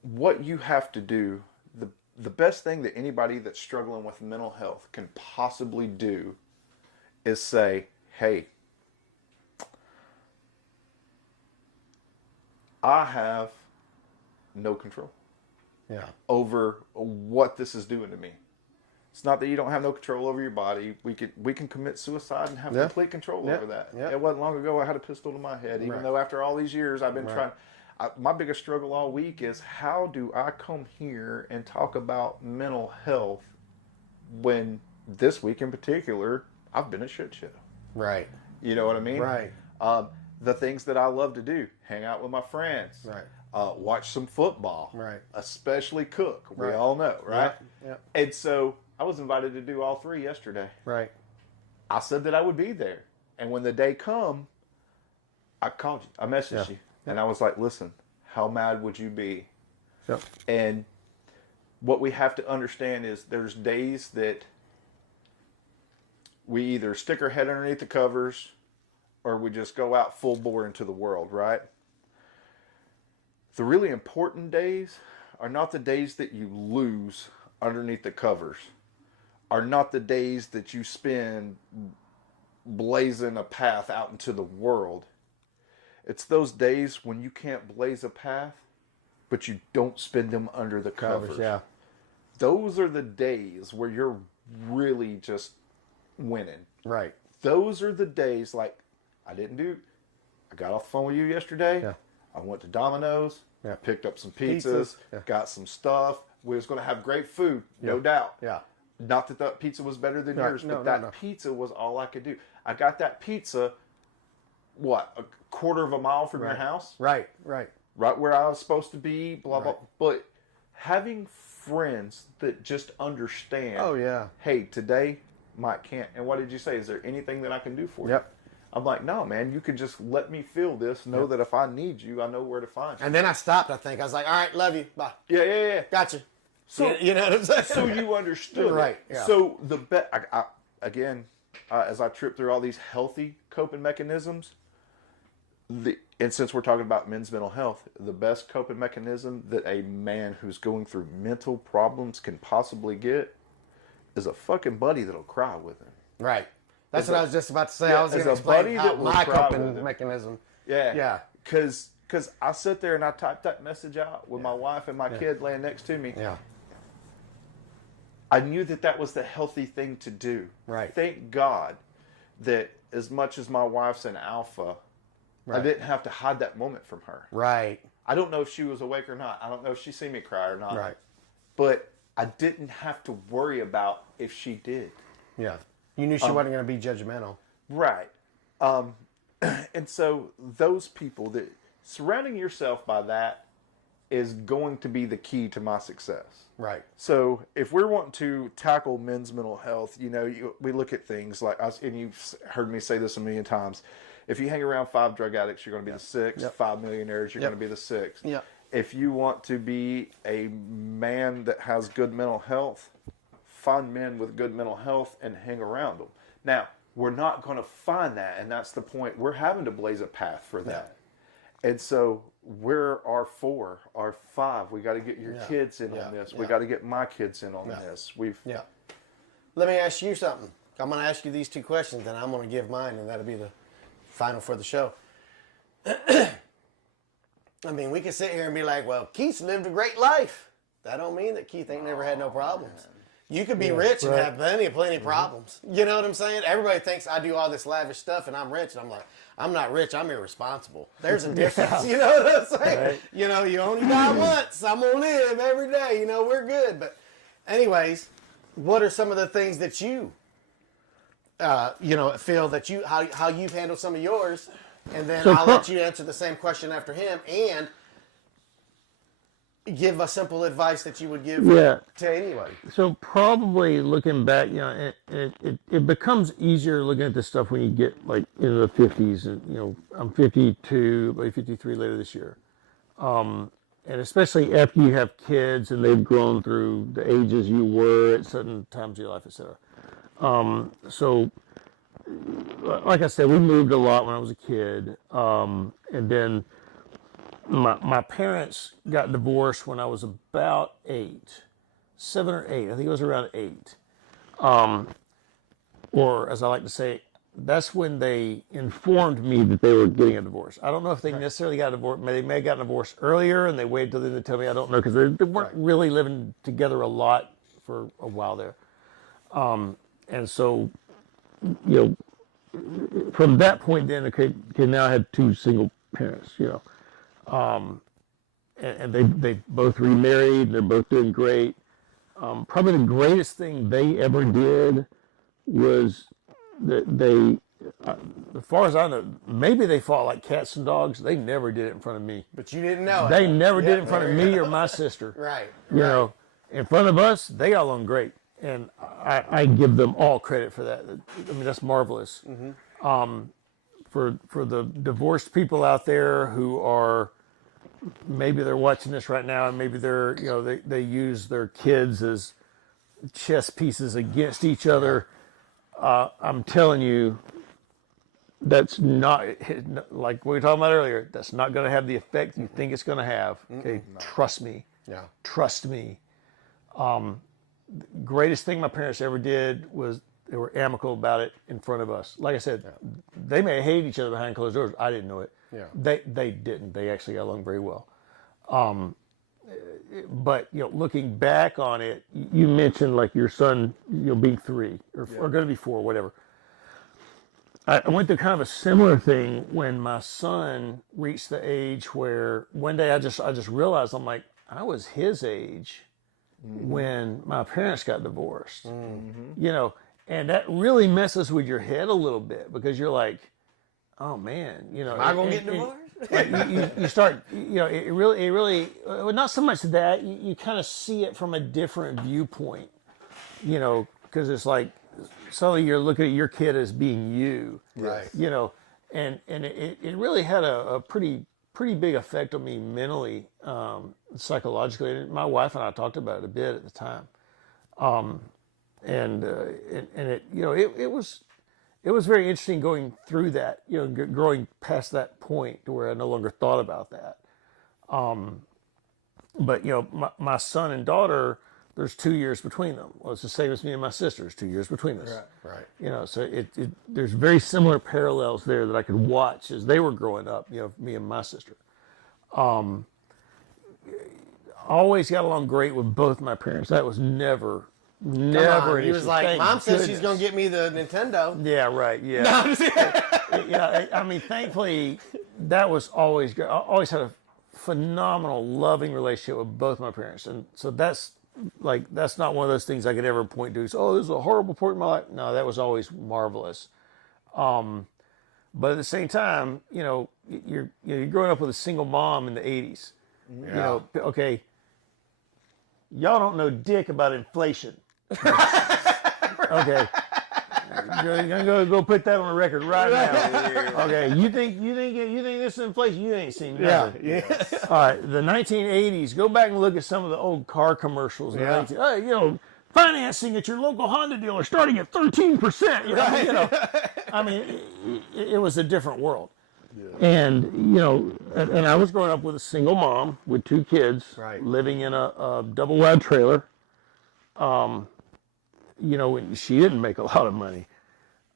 what you have to do, the best thing that anybody that's struggling with mental health can possibly do is say, hey, I have no control Yeah. over what this is doing to me. It's not that you don't have no control over your body. We can commit suicide and have complete control over that. Yeah. It wasn't long ago I had a pistol to my head, even though after all these years I've been trying. My biggest struggle all week is how do I come here and talk about mental health when this week in particular I've been a shit show. Right. You know what I mean? Right. The things that I love to do, hang out with my friends, Right. watch some football, Right. especially cook. We Right. all know, right? Yeah. And so I was invited to do all 3 yesterday. Right. I said that I would be there. And when the day come, I called you. I messaged you. And I was like, listen, how mad would you be? Yep. And what we have to understand is there's days that we either stick our head underneath the covers or we just go out full bore into the world, right? The really important days are not the days that you lose underneath the covers, are not the days that you spend blazing a path out into the world. It's those days when you can't blaze a path, but you don't spend them under the covers. Yeah. Those are the days where you're really just winning. Right. Those are the days like I got off the phone with you yesterday. Yeah. I went to Domino's, Yeah. picked up some pizzas, Yeah. got some stuff. We was going to have great food, no doubt. Yeah. Not that that pizza was better than Right. yours, No, but no, that no. pizza was all I could do. I got that pizza, a quarter of a mile from your house? Right. Right. Right where I was supposed to be, blah, blah. Right. But having friends that just understand, Oh, yeah. hey, today Mike can't. And what did you say? Is there anything that I can do for you? Yep. I'm like, no, man, you can just let me feel this. Know that if I need you, I know where to find you. And then I stopped, I think. I was like, all right, love you. Bye. Yeah. Gotcha. So, you know what I'm saying? so you understood. Right, It. yeah. So as I trip through all these healthy coping mechanisms, and since we're talking about men's mental health, the best coping mechanism that a man who's going through mental problems can possibly get is a fucking buddy that'll cry with him. Right. That's As what a- I was just about to say. yeah, I was going as to a explain buddy how that will my cry with coping him. mechanism. Yeah. Yeah. Because because I sit there and I type that message out with my wife and my kid laying next to me. Yeah. I knew that that was the healthy thing to do. Right. Thank God that as much as my wife's an alpha, I didn't have to hide that moment from her. Right. I don't know if she was awake or not. I don't know if she seen me cry or not. Right. But I didn't have to worry about if she did. Yeah. You knew she wasn't going to be judgmental. Right. And so those people, that surrounding yourself by that is going to be the key to my success. Right. So if we're wanting to tackle men's mental health, we look at things like us, and you've heard me say this a million times. If you hang around 5 drug addicts, you're going to be the sixth. Yep. 5 millionaires, you're going to be the sixth. Yep. If you want to be a man that has good mental health, find men with good mental health and hang around them. Now, we're not going to find that, and that's the point. We're having to blaze a path for that. And so we're our 4, our 5. We got to get your kids in on this. We got to get my kids in on this. Let me ask you something. I'm going to ask you these 2 questions, and I'm going to give mine, and that'll be the final for the show. I mean, we can sit here and be like, well, Keith's lived a great life. That don't mean that Keith ain't never had no problems. You could be rich and have plenty of problems. You know what I'm saying? Everybody thinks I do all this lavish stuff and I'm rich. And I'm like, I'm not rich. I'm irresponsible. There's a difference. You know what I'm saying? Right. You know, you only die once. I'm going to live every day. You know, we're good. But anyways, what are some of the things that you, feel that you, how you've handled some of yours? And then I'll let you answer the same question after him and give a simple advice that you would give to anybody. So probably looking back, it becomes easier looking at this stuff when you get like into the 50s. And, I'm 52, maybe 53 later this year. And especially after you have kids and they've grown through the ages you were at certain times of your life, etc. So like I said, we moved a lot when I was a kid. And then my parents got divorced when I was about 7 or 8. I think it was around 8. Or as I like to say, that's when they informed me that they were getting a divorce. I don't know if they necessarily got a divorce. They may have gotten a divorce earlier and they waited till then to tell me. I don't know because they weren't really living together a lot for a while there. And so, from that point then, okay, now I had 2 single parents, and they both remarried. They're both doing great. Probably the greatest thing they ever did was that they, as far as I know, maybe they fought like cats and dogs. They never did it in front of me. But you didn't know They never did it in front of me or my sister. Right. You know, in front of us, they got along great. And I give them all credit for that. I mean, that's marvelous. For the divorced people out there who are, maybe they're watching this right now and maybe they're, they use their kids as chess pieces against each other. I'm telling you, that's not, like we were talking about earlier, that's not going to have the effect you think it's going to have. Okay, trust me. Yeah. Trust me. Greatest thing my parents ever did was they were amicable about it in front of us. Like I said, they may hate each other behind closed doors. I didn't know it. Yeah. They didn't. They actually got along very well. But looking back on it, you mentioned like your son, being 3 or going to be 4, whatever. I went through kind of a similar thing when my son reached the age where one day I just realized I'm like, I was his age when my parents got divorced. And that really messes with your head a little bit because you're like, oh man, am I gonna get divorced? Like you start, it really, well, not so much that you kind of see it from a different viewpoint, because it's like suddenly you're looking at your kid as being you, right? And it really had a pretty big effect on me mentally, psychologically. And my wife and I talked about it a bit at the time. And it was very interesting going through that, growing past that point to where I no longer thought about that. But my son and daughter, there's 2 years between them. Well, it's the same as me and my sister. There's 2 years between us. Right. So there's very similar parallels there that I could watch as they were growing up. Me and my sister. Always got along great with both my parents. That was never Come on. an He was issue. like, Thank Mom says she's goodness. going to get me the Nintendo. Yeah, right. Yeah. Yeah. I mean, thankfully, that was always good. I always had a phenomenal, loving relationship with both my parents, and so that's not one of those things I could ever point to. So, oh, this is a horrible point in my life. No, that was always marvelous. But at the same time, you're growing up with a single mom in the '80s. Yeah. Okay, y'all don't know dick about inflation. Okay. You're gonna go put that on the record right now. Okay, you think this is inflation? You ain't seen nothing. Yeah. All right, the 1980s. Go back and look at some of the old car commercials. Yeah. Financing at your local Honda dealer starting at 13%. I mean, it was a different world. Yeah. And and I was growing up with a single mom with 2 kids, Right. living in a double wide trailer. She didn't make a lot of money.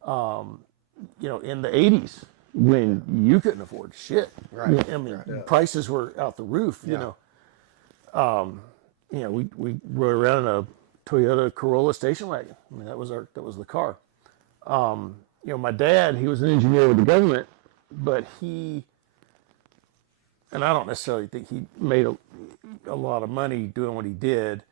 In the 80s when you couldn't afford shit. Right. I mean, prices were out the roof, Yeah. We rode around in a Toyota Corolla station wagon. I mean, that was the car. My dad, he was an engineer with the government, but and I don't necessarily think he made a lot of money doing what he did.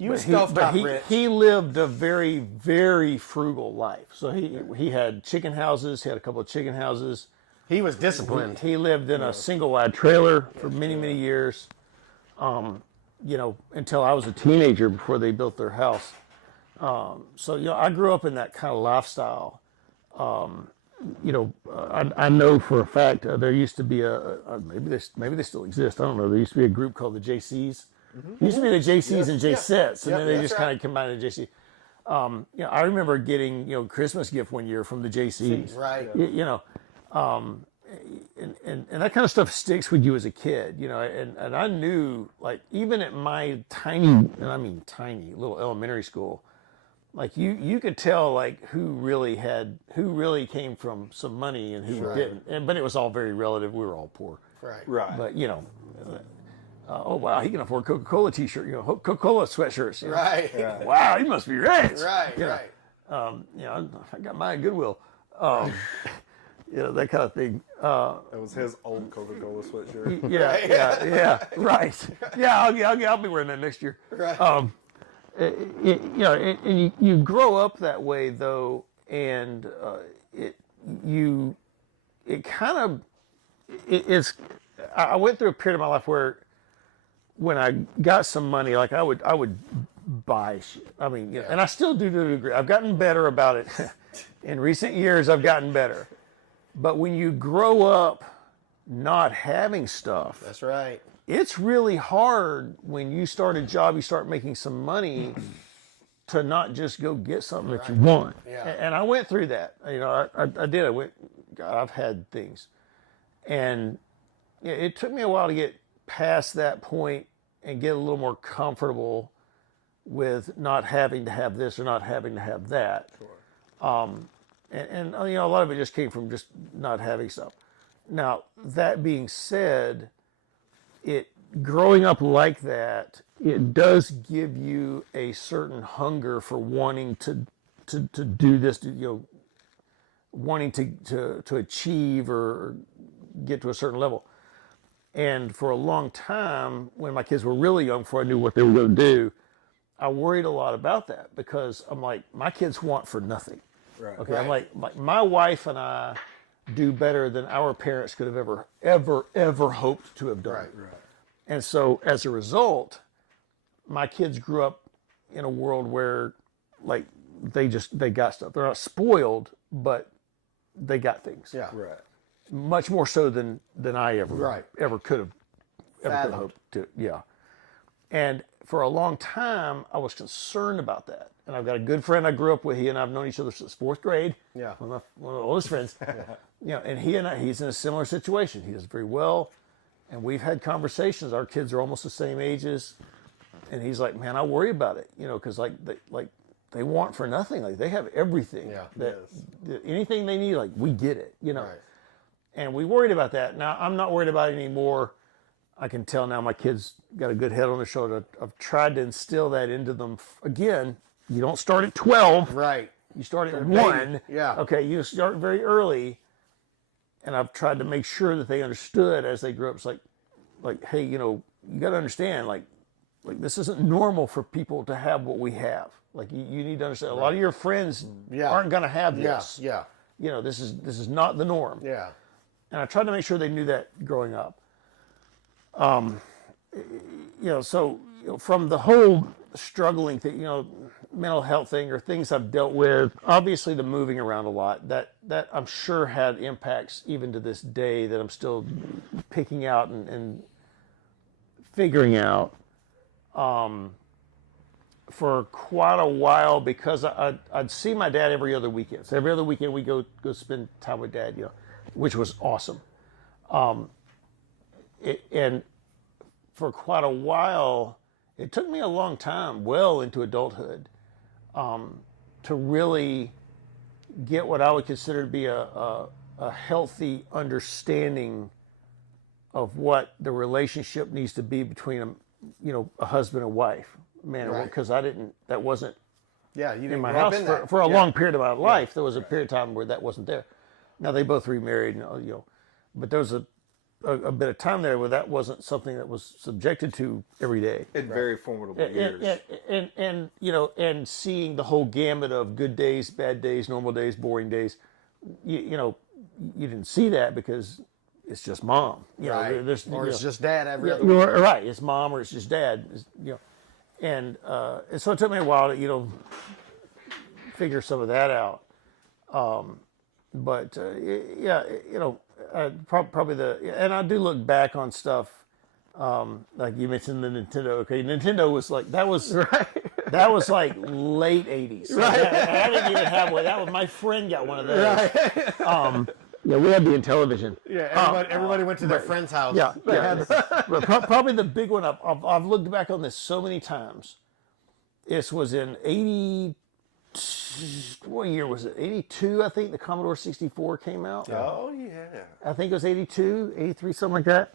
You was self-taught rich. He lived a very, very frugal life. So he had chicken houses. He had a couple of chicken houses. He was disciplined. He lived in a single wide trailer for many, many years. Until I was a teenager before they built their house. I grew up in that kind of lifestyle. I know for a fact there used to be maybe they still exist. I don't know. There used to be a group called the JCs. Mm-hmm. Used to be the JCs and JSETs, and then they just kind of combined the JC. I remember getting Christmas gift one year from the JCs. Right. And that kind of stuff sticks with you as a kid, and I knew, like, even at my tiny, and I mean tiny, little elementary school, like you could tell, like, who really came from some money and who didn't. But it was all very relative. We were all poor. Right. But oh wow, he can afford Coca-Cola t-shirt, Coca-Cola sweatshirts. Right. Yeah. Wow, he must be rich. Right. I got mine at Goodwill. That kind of thing. That was his old Coca-Cola sweatshirt. Yeah, right. Yeah, I'll be wearing that next year. Right. And you grow up that way though, and I went through a period of my life where when I got some money, like I would buy shit. I mean, and I still do to a degree. I've gotten better about it. In recent years, I've gotten better. But when you grow up not having stuff, That's right. it's really hard when you start a job, you start making some money to not just go get something that you want. Yeah. And I went through that. I did. I've had things. And it took me a while to get past that point and get a little more comfortable with not having to have this or not having to have that. Sure. And a lot of it just came from just not having stuff. Now, that being said, growing up like that, it does give you a certain hunger for wanting to do this, wanting to achieve or get to a certain level. And for a long time, when my kids were really young, before I knew what they were going to do, I worried a lot about that because I'm like, my kids want for nothing. Right. Okay, I'm like my wife and I do better than our parents could have ever hoped to have done. Right. And so as a result, my kids grew up in a world where, like, they got stuff. They're not spoiled, but they got things. Yeah. Right. Much more so than I ever could have hoped to. Yeah. And for a long time, I was concerned about that. And I've got a good friend I grew up with. He and I have known each other since 4th grade. Yeah. One of the oldest friends. And he's in a similar situation. He does very well. And we've had conversations. Our kids are almost the same ages. And he's like, man, I worry about it, because they want for nothing. Like, they have everything. Yeah. Anything they need, like, we get it, Right. And we worried about that. Now, I'm not worried about it anymore. I can tell now my kids got a good head on their shoulder. I've tried to instill that into them. Again, you don't start at 12. Right. You start at baby. 1. Yeah. Okay, you start very early. And I've tried to make sure that they understood as they grew up. It's like, hey, you got to understand, like this isn't normal for people to have what we have. Like you need to understand. A lot of your friends aren't going to have this. Yeah. This is not the norm. Yeah. And I tried to make sure they knew that growing up. So from the whole struggling thing, mental health thing or things I've dealt with, obviously the moving around a lot, that I'm sure had impacts even to this day that I'm still picking out and figuring out. For quite a while, because I'd see my dad every other weekend. So every other weekend we go spend time with Dad, which was awesome. And for quite a while, it took me a long time, well into adulthood, to really get what I would consider to be a healthy understanding of what the relationship needs to be between a husband and wife. Man, because that wasn't you didn't in my grow up house in that. for a long period of my life. There was a period of time where that wasn't there. Now they both remarried, but there was a bit of time there where that wasn't something that was subjected to every day. In very formidable years. And seeing the whole gamut of good days, bad days, normal days, boring days, you didn't see that because it's just mom. It's just dad every other week. Right, it's mom or it's just dad. And so it took me a while to figure some of that out. But probably and I do look back on stuff like you mentioned the Nintendo. Okay, Nintendo was like that was like late '80s. Right, I didn't even have one. That was my friend got one of those. Right. We had the Intellivision. Yeah, everybody went to their friend's house. Yeah. But probably the big one. I've looked back on this so many times. This was in '80. What year was it? '82, I think. The Commodore 64 came out. Oh yeah. I think it was '82, '83, something like that.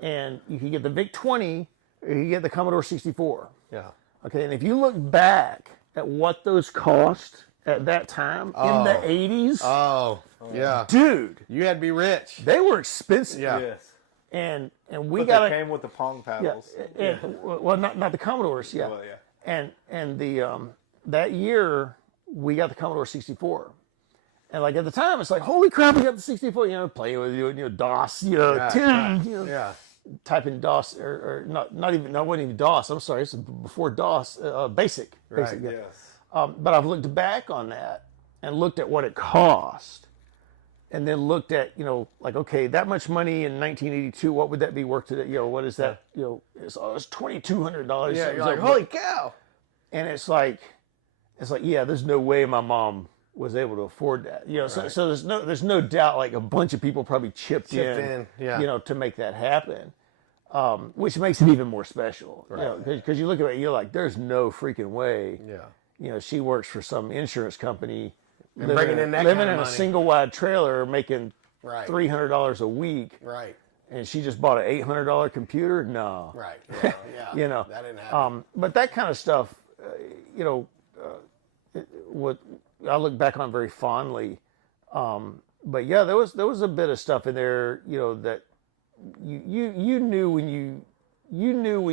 And you could get the VIC-20, or you could get the Commodore 64. Yeah. Okay, and if you look back at what those cost at that time in the '80s. Oh. Yeah. Dude. You had to be rich. They were expensive. Yeah. Yes. And we But got they came with the Pong paddles. well, not the Commodores, yeah. Well, yeah. And the that year we got the Commodore 64. And like at the time it's like, holy crap, we got the 64, playing with DOS, typing DOS or not even, no, it wasn't even DOS. I'm sorry, it's before DOS, basic. Right, Yeah. yes. But I've looked back on that and looked at what it cost, and then looked at, like, okay, that much money in 1982, what would that be worth today? What is that? It's $2,200. Yeah, you're like, holy cow. And it's like, yeah, there's no way my mom was able to afford that. So there's no doubt, like a bunch of people probably chipped in, to make that happen. Which makes it even more special, because you look at it, you're like, there's no freaking way. Yeah. She works for some insurance company, bringing in that living kind of in a money. single wide trailer, making Right. $300 a week, Right. and she just bought an $800 computer. No, Right. Yeah. That didn't happen. but that kind of stuff, what I look back on very fondly. But yeah, there was a bit of stuff in there, that you knew when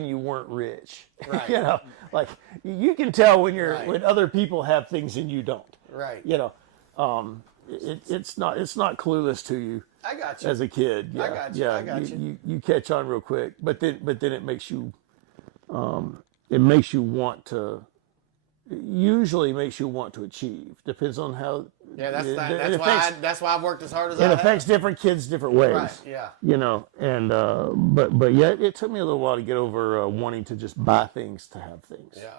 you weren't rich. Right. Like you can tell when Right. when other people have things and you don't. Right. It's not clueless to you. I got you. As a kid. Yeah. I got you. Yeah. I got you. You catch on real quick, but then it makes you want to. Usually makes you want to achieve. Depends on how. Yeah, It that's why I've worked as hard as I it have. affects different kids different ways. Right. Yeah. And but yeah, it took me a little while to get over wanting to just buy things to have things. Yeah.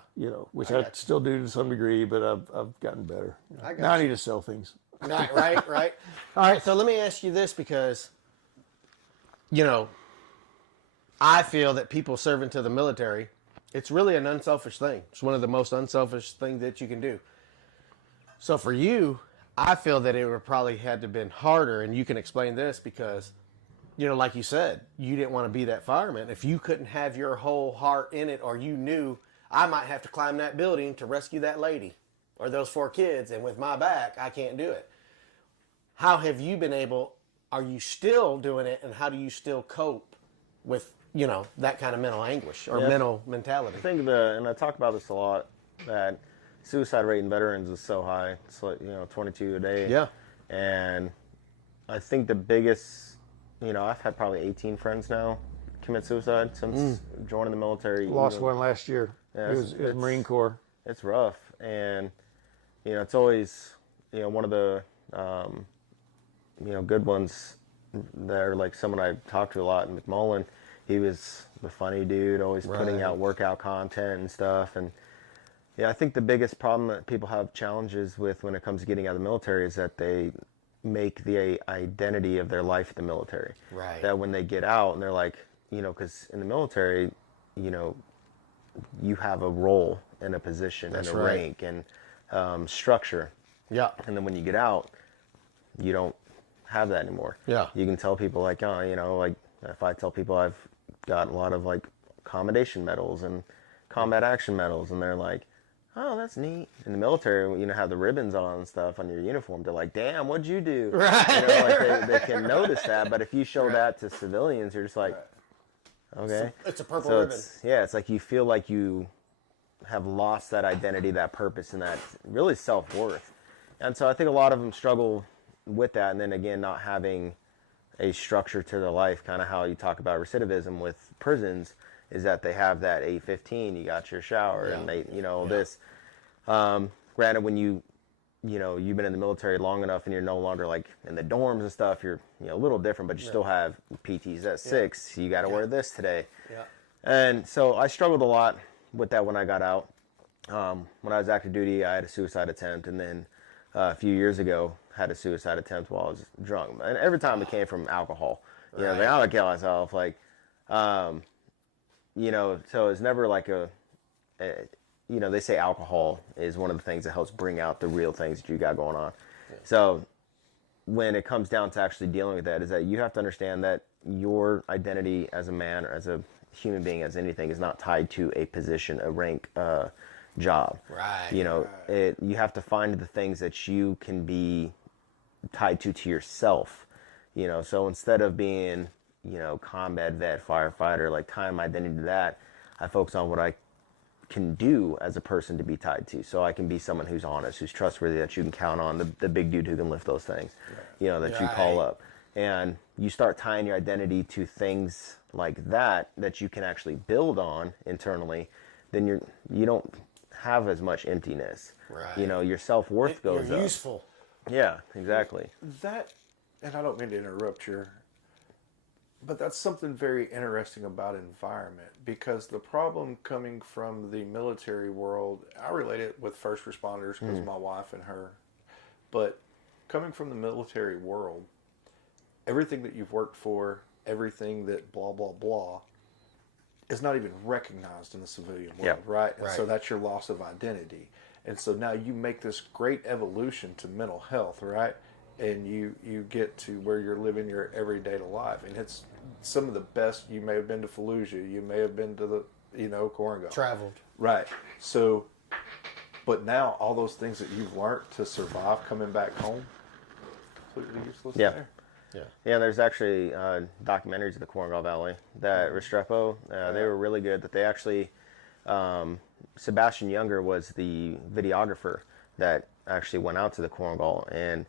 Which I I got you. still do to some degree, but I've gotten better. I got Now I you. need to sell things. Right. All right. So let me ask you this, because, I feel that people serve into the military, it's really an unselfish thing. It's one of the most unselfish things that you can do. So for you, I feel that it would probably had to have been harder, and you can explain this because, like you said, you didn't want to be that fireman. If you couldn't have your whole heart in it, or you knew I might have to climb that building to rescue that lady or those 4 kids, and with my back, I can't do it. How have you been able, are you still doing it, and how do you still cope with, that kind of mental anguish or mental mentality? I think and I talk about this a lot, that suicide rate in veterans is so high. It's like, 22 a day. Yeah. And I think the biggest, I've had probably 18 friends now commit suicide since joining the military. Lost one last year. Yeah, it was Marine Corps. It's rough. And, it's always, one of the, good ones that are like someone I talked to a lot in McMullen. He was the funny dude, always putting out workout content and stuff. And I think the biggest problem that people have challenges with when it comes to getting out of the military is that they make the identity of their life the military. Right. That when they get out and they're like, because in the military, you have a role and a position and a rank and structure. Yeah. And then when you get out, you don't have that anymore. Yeah. You can tell people like, like if I tell people I've got a lot of like commendation medals and combat action medals, and they're like, oh, that's neat. In the military, have the ribbons on and stuff on your uniform. They're like, damn, what'd you do? Right. Like they can notice that. But if you show that to civilians, you're just like, okay. It's a purple ribbon. It's like you feel like you have lost that identity, that purpose, and that really self-worth. And so I think a lot of them struggle with that. And then again, not having a structure to their life, kind of how you talk about recidivism with prisons, is that they have that 8:15, you got your shower, and they, this. Granted, when you've been in the military long enough and you're no longer like in the dorms and stuff, you're, a little different, but you still have PTs at 6. You got to wear this today. Yeah. And so I struggled a lot with that when I got out. When I was active duty, I had a suicide attempt, and then a few years ago, had a suicide attempt while I was drunk. And every time it came from alcohol. Like, I'm gonna kill myself. Like, so it's never like they say alcohol is one of the things that helps bring out the real things that you got going on. Yeah. So when it comes down to actually dealing with that, is that you have to understand that your identity as a man or as a human being, as anything, is not tied to a position, a rank, job. Right. You have to find the things that you can be tied to yourself. So instead of being, combat vet, firefighter, like tying my identity to that, I focus on what I can do as a person to be tied to. So I can be someone who's honest, who's trustworthy, that you can count on, the big dude who can lift those things, that you call up. And you start tying your identity to things like that you can actually build on internally, then you don't have as much emptiness. Right. Your self-worth goes You're up. useful. Yeah, exactly. That, and I don't mean to interrupt you, but that's something very interesting about environment, because the problem coming from the military world, I relate it with first responders because my wife and her, but coming from the military world, everything that you've worked for, everything that blah, blah, blah, is not even recognized in the civilian world, right? And so that's your loss of identity. And so now you make this great evolution to mental health, right? And you get to where you're living your everyday life. And it's some of the best. You may have been to Fallujah. You may have been to the, Korengal. Traveled. Right. So, but now all those things that you've learned to survive coming back home, completely useless there. Yeah, there's actually documentaries of the Korengal Valley that Restrepo, they were really good. That they actually, Sebastian Younger was the videographer that actually went out to the Korengal, and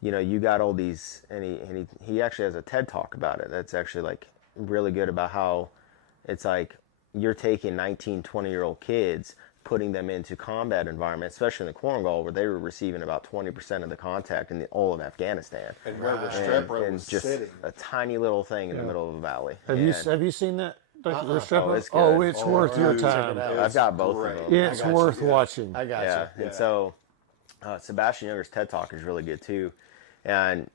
you got all these, and he actually has a TED talk about it. That's actually like really good about how it's like you're taking 19, 20-year-old kids, putting them into combat environments, especially in the Korengal, where they were receiving about 20% of the contact in all of Afghanistan. And where Restrepo was just sitting. a tiny little thing in the middle of a valley. Have you seen that? Restrepo? Oh, it's good. Oh, it's worth your time. I've got both of them. It's worth watching. I got Yeah, you. and so Sebastian Younger's TED Talk is really good too, and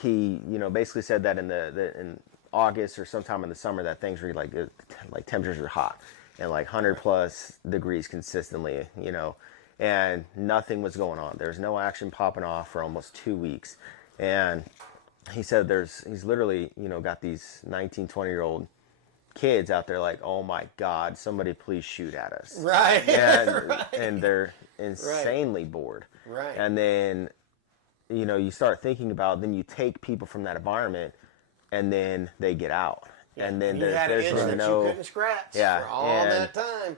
he basically said that in August or sometime in the summer that things were like temperatures are hot and like 100+ degrees consistently, and nothing was going on. There's no action popping off for almost 2 weeks. And he said he's literally, got these 19, 20-year-old kids out there like, oh my God, somebody please shoot at us. Right. And, Right. and they're insanely bored. Right. And then, you start thinking about, then you take people from that environment and then they get out. And then you had an itch there's that no, you couldn't scratch yeah, for all and, that time.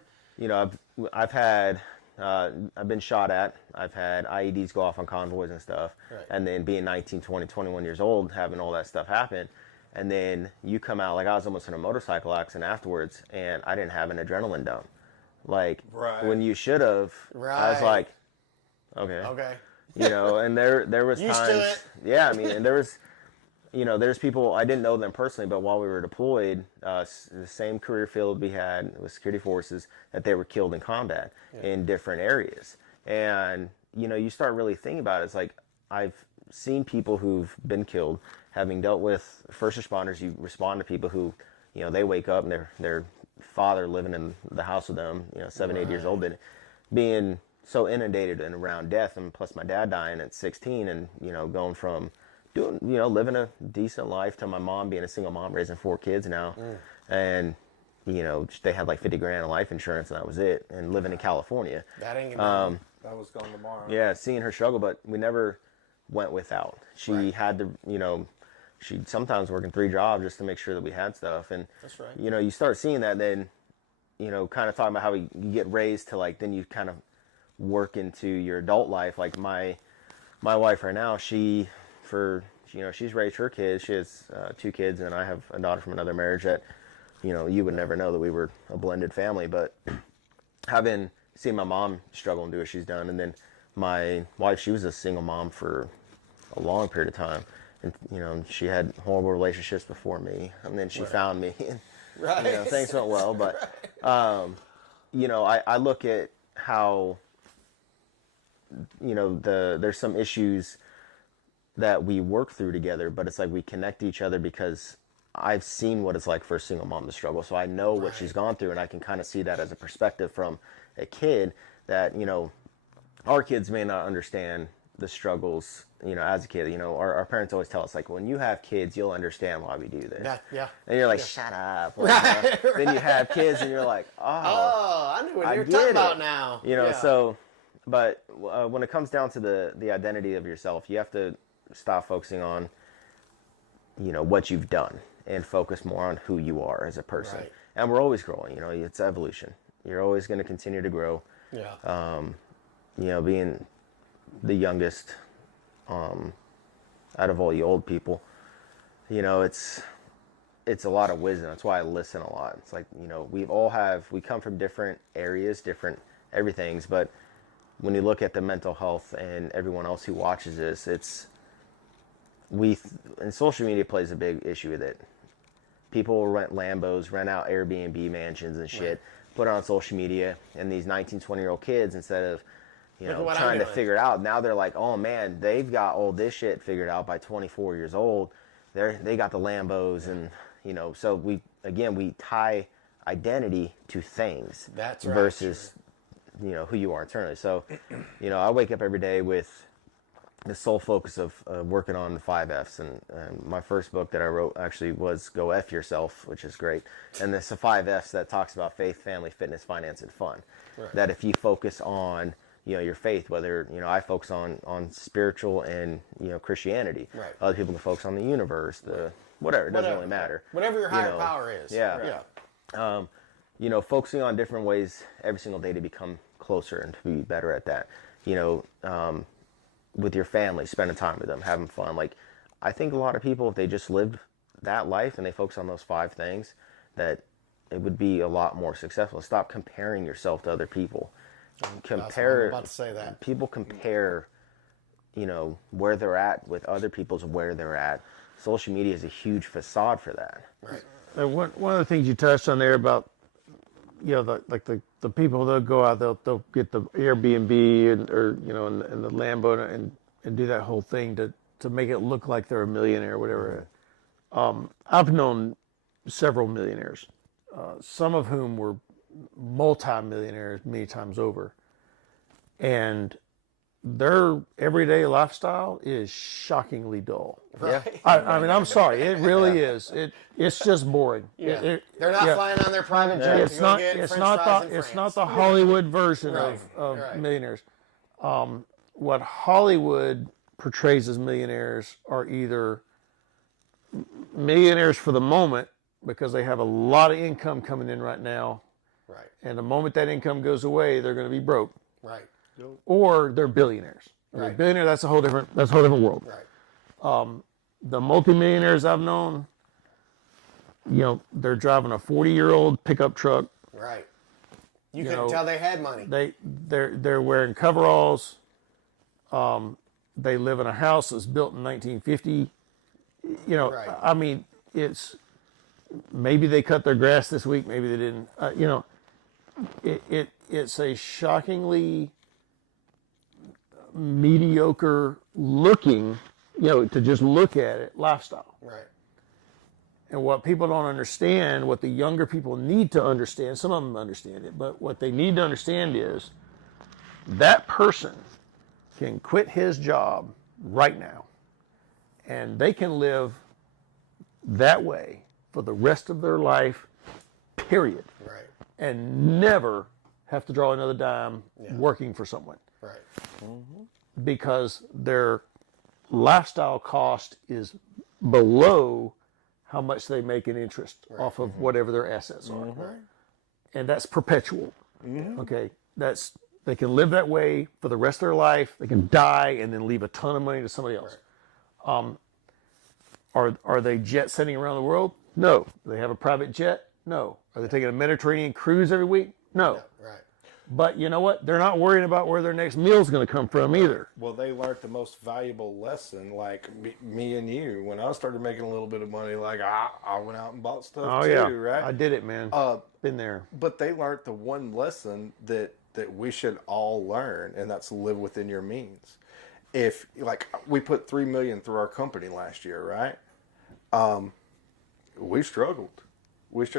I've been shot at. I've had IEDs go off on convoys and stuff. Right. And then being 19, 20, 21 years old, having all that stuff happen. And then you come out, like I was almost in a motorcycle accident afterwards, and I didn't have an adrenaline dump. Like, when you should have, I was like, okay. Okay. And there was Used times. to it. Yeah, I mean, and there was, there's people, I didn't know them personally, but while we were deployed, the same career field we had with security forces, that they were killed in combat in different areas. And, you start really thinking about it. It's like, I've seen people who've been killed, having dealt with first responders. You respond to people who, they wake up and their father living in the house with them, 7, 8 years old, and being so inundated and around death. And plus my dad dying at 16 and, going from doing, living a decent life to my mom being a single mom, raising 4 kids now. And, they had like 50 grand of life insurance and that was it. And living in California. That ain't That was gone tomorrow. Yeah, seeing her struggle, but we never went without. She had to, she'd sometimes working 3 jobs just to make sure that we had stuff. And, That's right. You start seeing that then, kind of talking about how you get raised to like, then you kind of work into your adult life. Like my wife right now, she's raised her kids. She has 2 kids, and I have a daughter from another marriage that, you would never know that we were a blended family. But having seen my mom struggle and do what she's done, and then my wife, she was a single mom for a long period of time, and she had horrible relationships before me, and then she found me, and Right. things went well. But I look at how there's some issues that we work through together, but it's like we connect each other because I've seen what it's like for a single mom to struggle. So I know what she's gone through, and I can kind of see that as a perspective from a kid that, our kids may not understand the struggles, as a kid. Our parents always tell us, like, when you have kids, you'll understand why we do this. Yeah. And you're like, shut up. Like, Then you have kids, and you're like, Oh, I knew what you were get talking it. about now. So, but when it comes down to the identity of yourself, you have to stop focusing on, what you've done and focus more on who you are as a person. Right. And we're always growing, it's evolution. You're always going to continue to grow. Yeah. Being the youngest out of all you old people, it's a lot of wisdom. That's why I listen a lot. It's like, we come from different areas, different everythings, but when you look at the mental health and everyone else who watches this, and social media plays a big issue with it. People rent Lambos, rent out Airbnb mansions and shit, put it on social media, and these 19, 20-year-old kids, instead of, trying to figure it out, now they're like, oh man, they've got all this shit figured out by 24 years old. They got the Lambos, and, so we tie identity to things. That's right. Versus, who you are internally. So, I wake up every day with the sole focus of working on the 5 F's, and my first book that I wrote actually was Go F Yourself, which is great. And there's the 5 F's that talks about faith, family, fitness, finance, and fun. Right. That if you focus on your faith, whether I focus on spiritual and Christianity, right. Other people can focus on the universe, whatever. It doesn't really matter. Whatever your higher power is. Yeah. Focusing on different ways every single day to become closer and to be better at that. With your family, spending time with them, having fun. Like, I think a lot of people, if they just lived that life and they focus on those 5 things, that it would be a lot more successful. Stop comparing yourself to other people. I'm about to say that. People compare, where they're at with other people's where they're at. Social media is a huge facade for that. Right. One of the things you touched on there about, the people that go out, they'll get the Airbnb and the Lambo and do that whole thing to make it look like they're a millionaire or whatever. I've known several millionaires, some of whom were multi-millionaires many times over. and their everyday lifestyle is shockingly dull. Right. I mean, I'm sorry, it really is. It's just boring. Yeah. They're not flying on their private jet It's to go not. get It's French not fries the. in It's France. not the Hollywood version Right. of Right. millionaires. What Hollywood portrays as millionaires are either millionaires for the moment because they have a lot of income coming in right now, Right. and the moment that income goes away, they're going to be broke, Right. or they're billionaires. Okay, Right. billionaire, that's a whole different. That's a whole different world. Right. The multimillionaires I've known, they're driving a 40-year-old pickup truck. Right. You couldn't tell they had money. They're wearing coveralls. They live in a house that's built in 1950. Right. I mean, it's maybe they cut their grass this week, maybe they didn't. It's a shockingly mediocre looking, to just look at it, lifestyle. Right. And what people don't understand, what the younger people need to understand, some of them understand it, but what they need to understand is that person can quit his job right now and they can live that way for the rest of their life, period. Right. And never have to draw another dime working for someone. Right. Because their lifestyle cost is below how much they make in interest off of whatever their assets are. Right. And that's perpetual. Okay, they can live that way for the rest of their life. They can die and then leave a ton of money to somebody else. Are they jet setting around the world? No. Do they have a private jet? No. Are they taking a Mediterranean cruise every week? No. Right. But you know what? They're not worrying about where their next meal is going to come from either. Well, they learned the most valuable lesson, like me and you. When I started making a little bit of money, like I went out and bought stuff too, right? I did it, man. Been there. But they learned the one lesson that we should all learn, and that's live within your means. If, like, we put $3 million through our company last year, right? We struggled.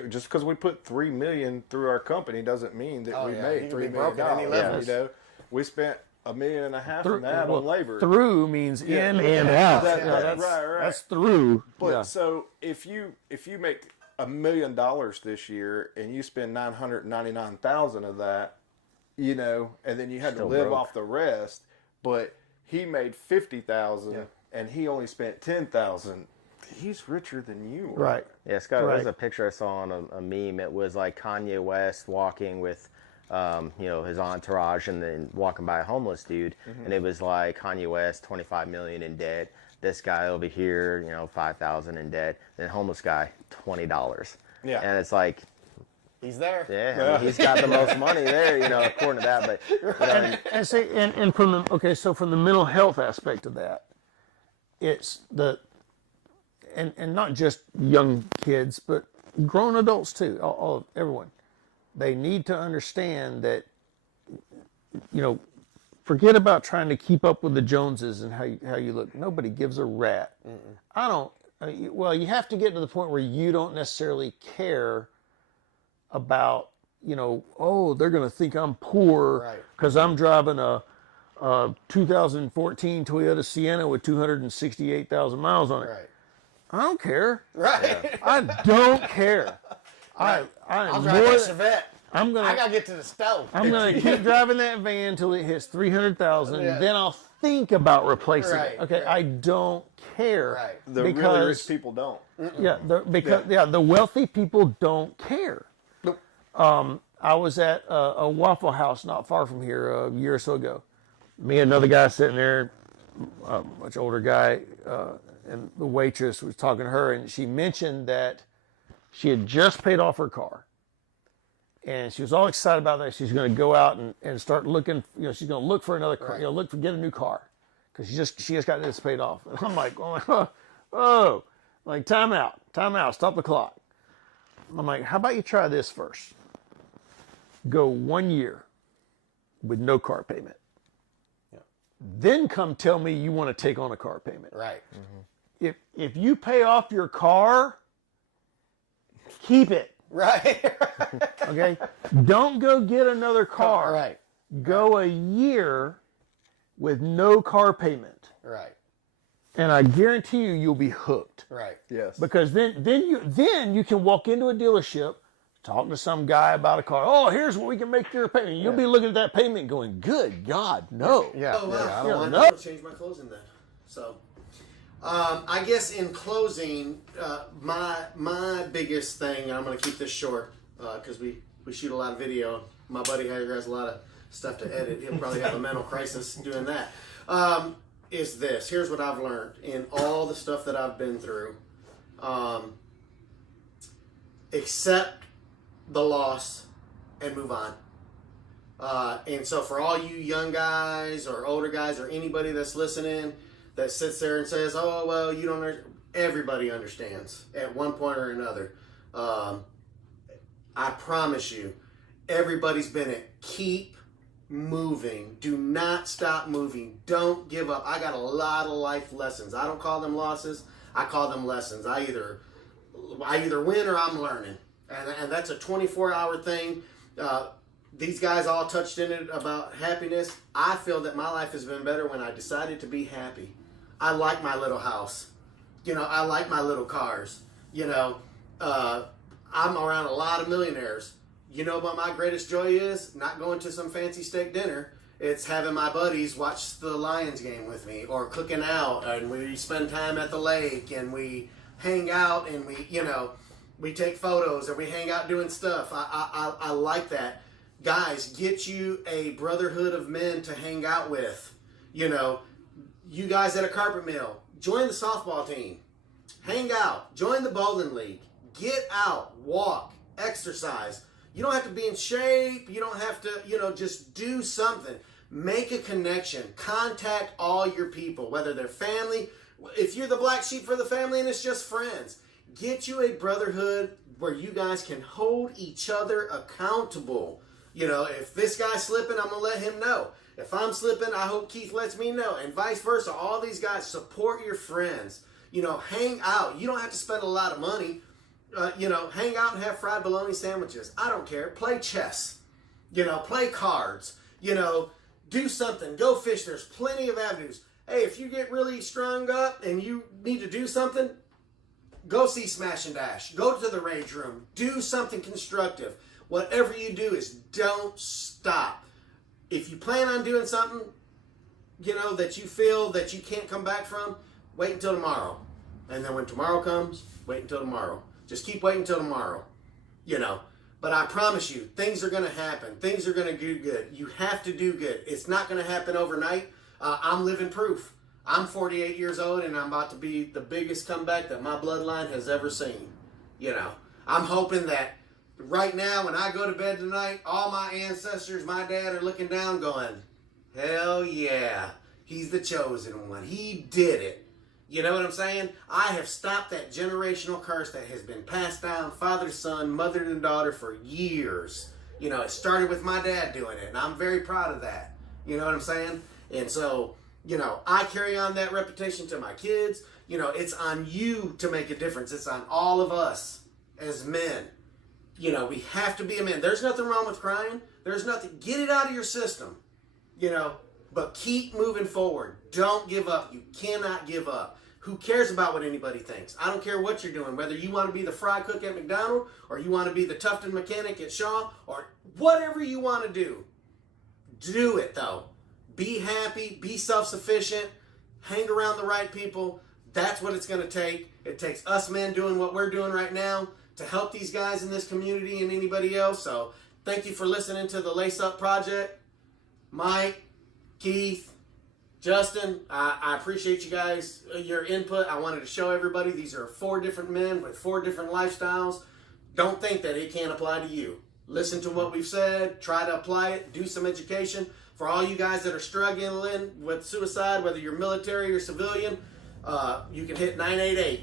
Just because we put $3 million through our company doesn't mean that we made $3 million. We spent $1.5 million from that on labor. Through means in and out. Right. That's through. But so if you make $1 million this year and you spend $999,000 of that, and then you had to live off the rest, but he made $50,000 and he only spent $10,000. He's richer than you are. Right. Yeah, Scott, there's a picture I saw on a meme. It was like Kanye West walking with, his entourage and then walking by a homeless dude. And it was like Kanye West, 25 million in debt. This guy over here, 5,000 in debt. Then homeless guy, $20. Yeah. And it's like, he's there. Yeah, I mean, he's got the most money there, according to that. But and from the mental health aspect of that, it's and not just young kids, but grown adults too. Everyone, they need to understand that, forget about trying to keep up with the Joneses and how you look. Nobody gives a rat. Well, you have to get to the point where you don't necessarily care about, they're going to think I'm poor because I'm driving a 2014 Toyota Sienna with 268,000 miles on it. Right. I don't care. Right. I don't care. I'll I'm drive that Chevette. I gotta get to the stove. I'm gonna keep driving that van until it hits 300,000. Then I'll think about replacing it. Okay, I don't care. Right. The really rich people don't. The wealthy people don't care. Nope. I was at a Waffle House not far from here a year or so ago. Me and another guy sitting there, a much older guy, and the waitress was talking to her, and she mentioned that she had just paid off her car. And she was all excited about that. She's going to go out and start looking, she's going to look for another car, get a new car. Because she just got this paid off. And I'm like, time out, stop the clock. I'm like, how about you try this first? Go 1 year with no car payment. Then come tell me you want to take on a car payment. Right. If you pay off your car, keep it. Right. Okay? Don't go get another car. Right. Go a year with no car payment, Right. and I guarantee you'll be hooked. Right. Yes. Because then you can walk into a dealership, talk to some guy about a car. Oh, here's what we can make your payment. You'll be looking at that payment going, good God, no. Yeah. Oh, wow. I don't no. want to change my closing then. So, I guess in closing, my biggest thing, and I'm going to keep this short because we shoot a lot of video. My buddy here has a lot of stuff to edit. He'll probably have a mental crisis doing that. Is this. Here's what I've learned in all the stuff that I've been through. Accept the loss and move on. And so for all you young guys or older guys or anybody that's listening that sits there and says, oh, well, you don't understand. Everybody understands at one point or another. I promise you, everybody's been it. Keep moving. Do not stop moving. Don't give up. I got a lot of life lessons. I don't call them losses. I call them lessons. I either win or I'm learning. And that's a 24-hour thing. These guys all touched in it about happiness. I feel that my life has been better when I decided to be happy. I like my little house. I like my little cars. I'm around a lot of millionaires. You know what my greatest joy is? Not going to some fancy steak dinner. It's having my buddies watch the Lions game with me, or cooking out, and we spend time at the lake, and we hang out, and we take photos, or we hang out doing stuff. I like that. Guys, get you a brotherhood of men to hang out with. You guys at a carpet mill, join the softball team. Hang out. Join the bowling league. Get out. Walk. Exercise. You don't have to be in shape. You don't have to, just do something. Make a connection. Contact all your people, whether they're family. If you're the black sheep for the family and it's just friends, get you a brotherhood where you guys can hold each other accountable. If this guy's slipping, I'm going to let him know. If I'm slipping, I hope Keith lets me know. And vice versa. All these guys, support your friends. Hang out. You don't have to spend a lot of money. Hang out and have fried bologna sandwiches. I don't care. Play chess. Play cards. Do something. Go fish. There's plenty of avenues. Hey, if you get really strung up and you need to do something, go see Smash and Dash. Go to the rage room. Do something constructive. Whatever you do is don't stop. If you plan on doing something, that you feel that you can't come back from, wait until tomorrow. And then when tomorrow comes, wait until tomorrow. Just keep waiting until tomorrow. But I promise you, things are going to happen. Things are going to do good. You have to do good. It's not going to happen overnight. I'm living proof. I'm 48 years old, and I'm about to be the biggest comeback that my bloodline has ever seen. I'm hoping that right now, when I go to bed tonight, all my ancestors, my dad, are looking down going, hell yeah, he's the chosen one. He did it. You know what I'm saying? I have stopped that generational curse that has been passed down father to son, mother to daughter for years. It started with my dad doing it, and I'm very proud of that. You know what I'm saying? And so, I carry on that reputation to my kids. It's on you to make a difference. It's on all of us as men. We have to be a man. There's nothing wrong with crying. There's nothing. Get it out of your system. But keep moving forward. Don't give up. You cannot give up. Who cares about what anybody thinks? I don't care what you're doing, whether you want to be the fry cook at McDonald's or you want to be the Tufton mechanic at Shaw or whatever you want to do. Do it, though. Be happy. Be self-sufficient. Hang around the right people. That's what it's going to take. It takes us men doing what we're doing right now to help these guys in this community and anybody else. So thank you for listening to the Lace Up Project. Mike, Keith, Justin, I appreciate you guys, your input. I wanted to show everybody these are 4 different men with 4 different lifestyles. Don't think that it can't apply to you. Listen to what we've said. Try to apply it. Do some education. For all you guys that are struggling with suicide, whether you're military or civilian, you can hit 988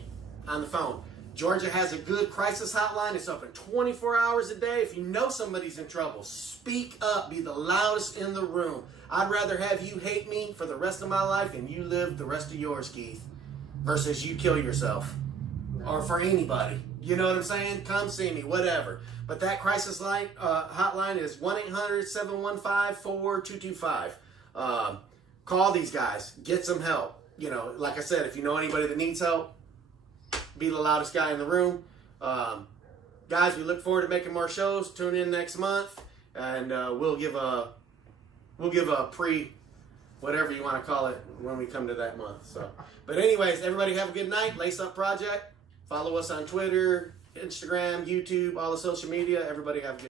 on the phone. Georgia has a good crisis hotline. It's open 24 hours a day. If you know somebody's in trouble, speak up. Be the loudest in the room. I'd rather have you hate me for the rest of my life and you live the rest of yours, Keith, versus you kill yourself. Or for anybody. You know what I'm saying? Come see me, whatever. But that crisis line hotline is 1-800-715-4225. Call these guys. Get some help. You know, like I said, if you know anybody that needs help, be the loudest guy in the room. Guys, we look forward to making more shows. Tune in next month, and we'll give a pre, whatever you want to call it, when we come to that month. So, but anyways, everybody have a good night. Lace Up Project. Follow us on Twitter, Instagram, YouTube, all the social media. Everybody have a good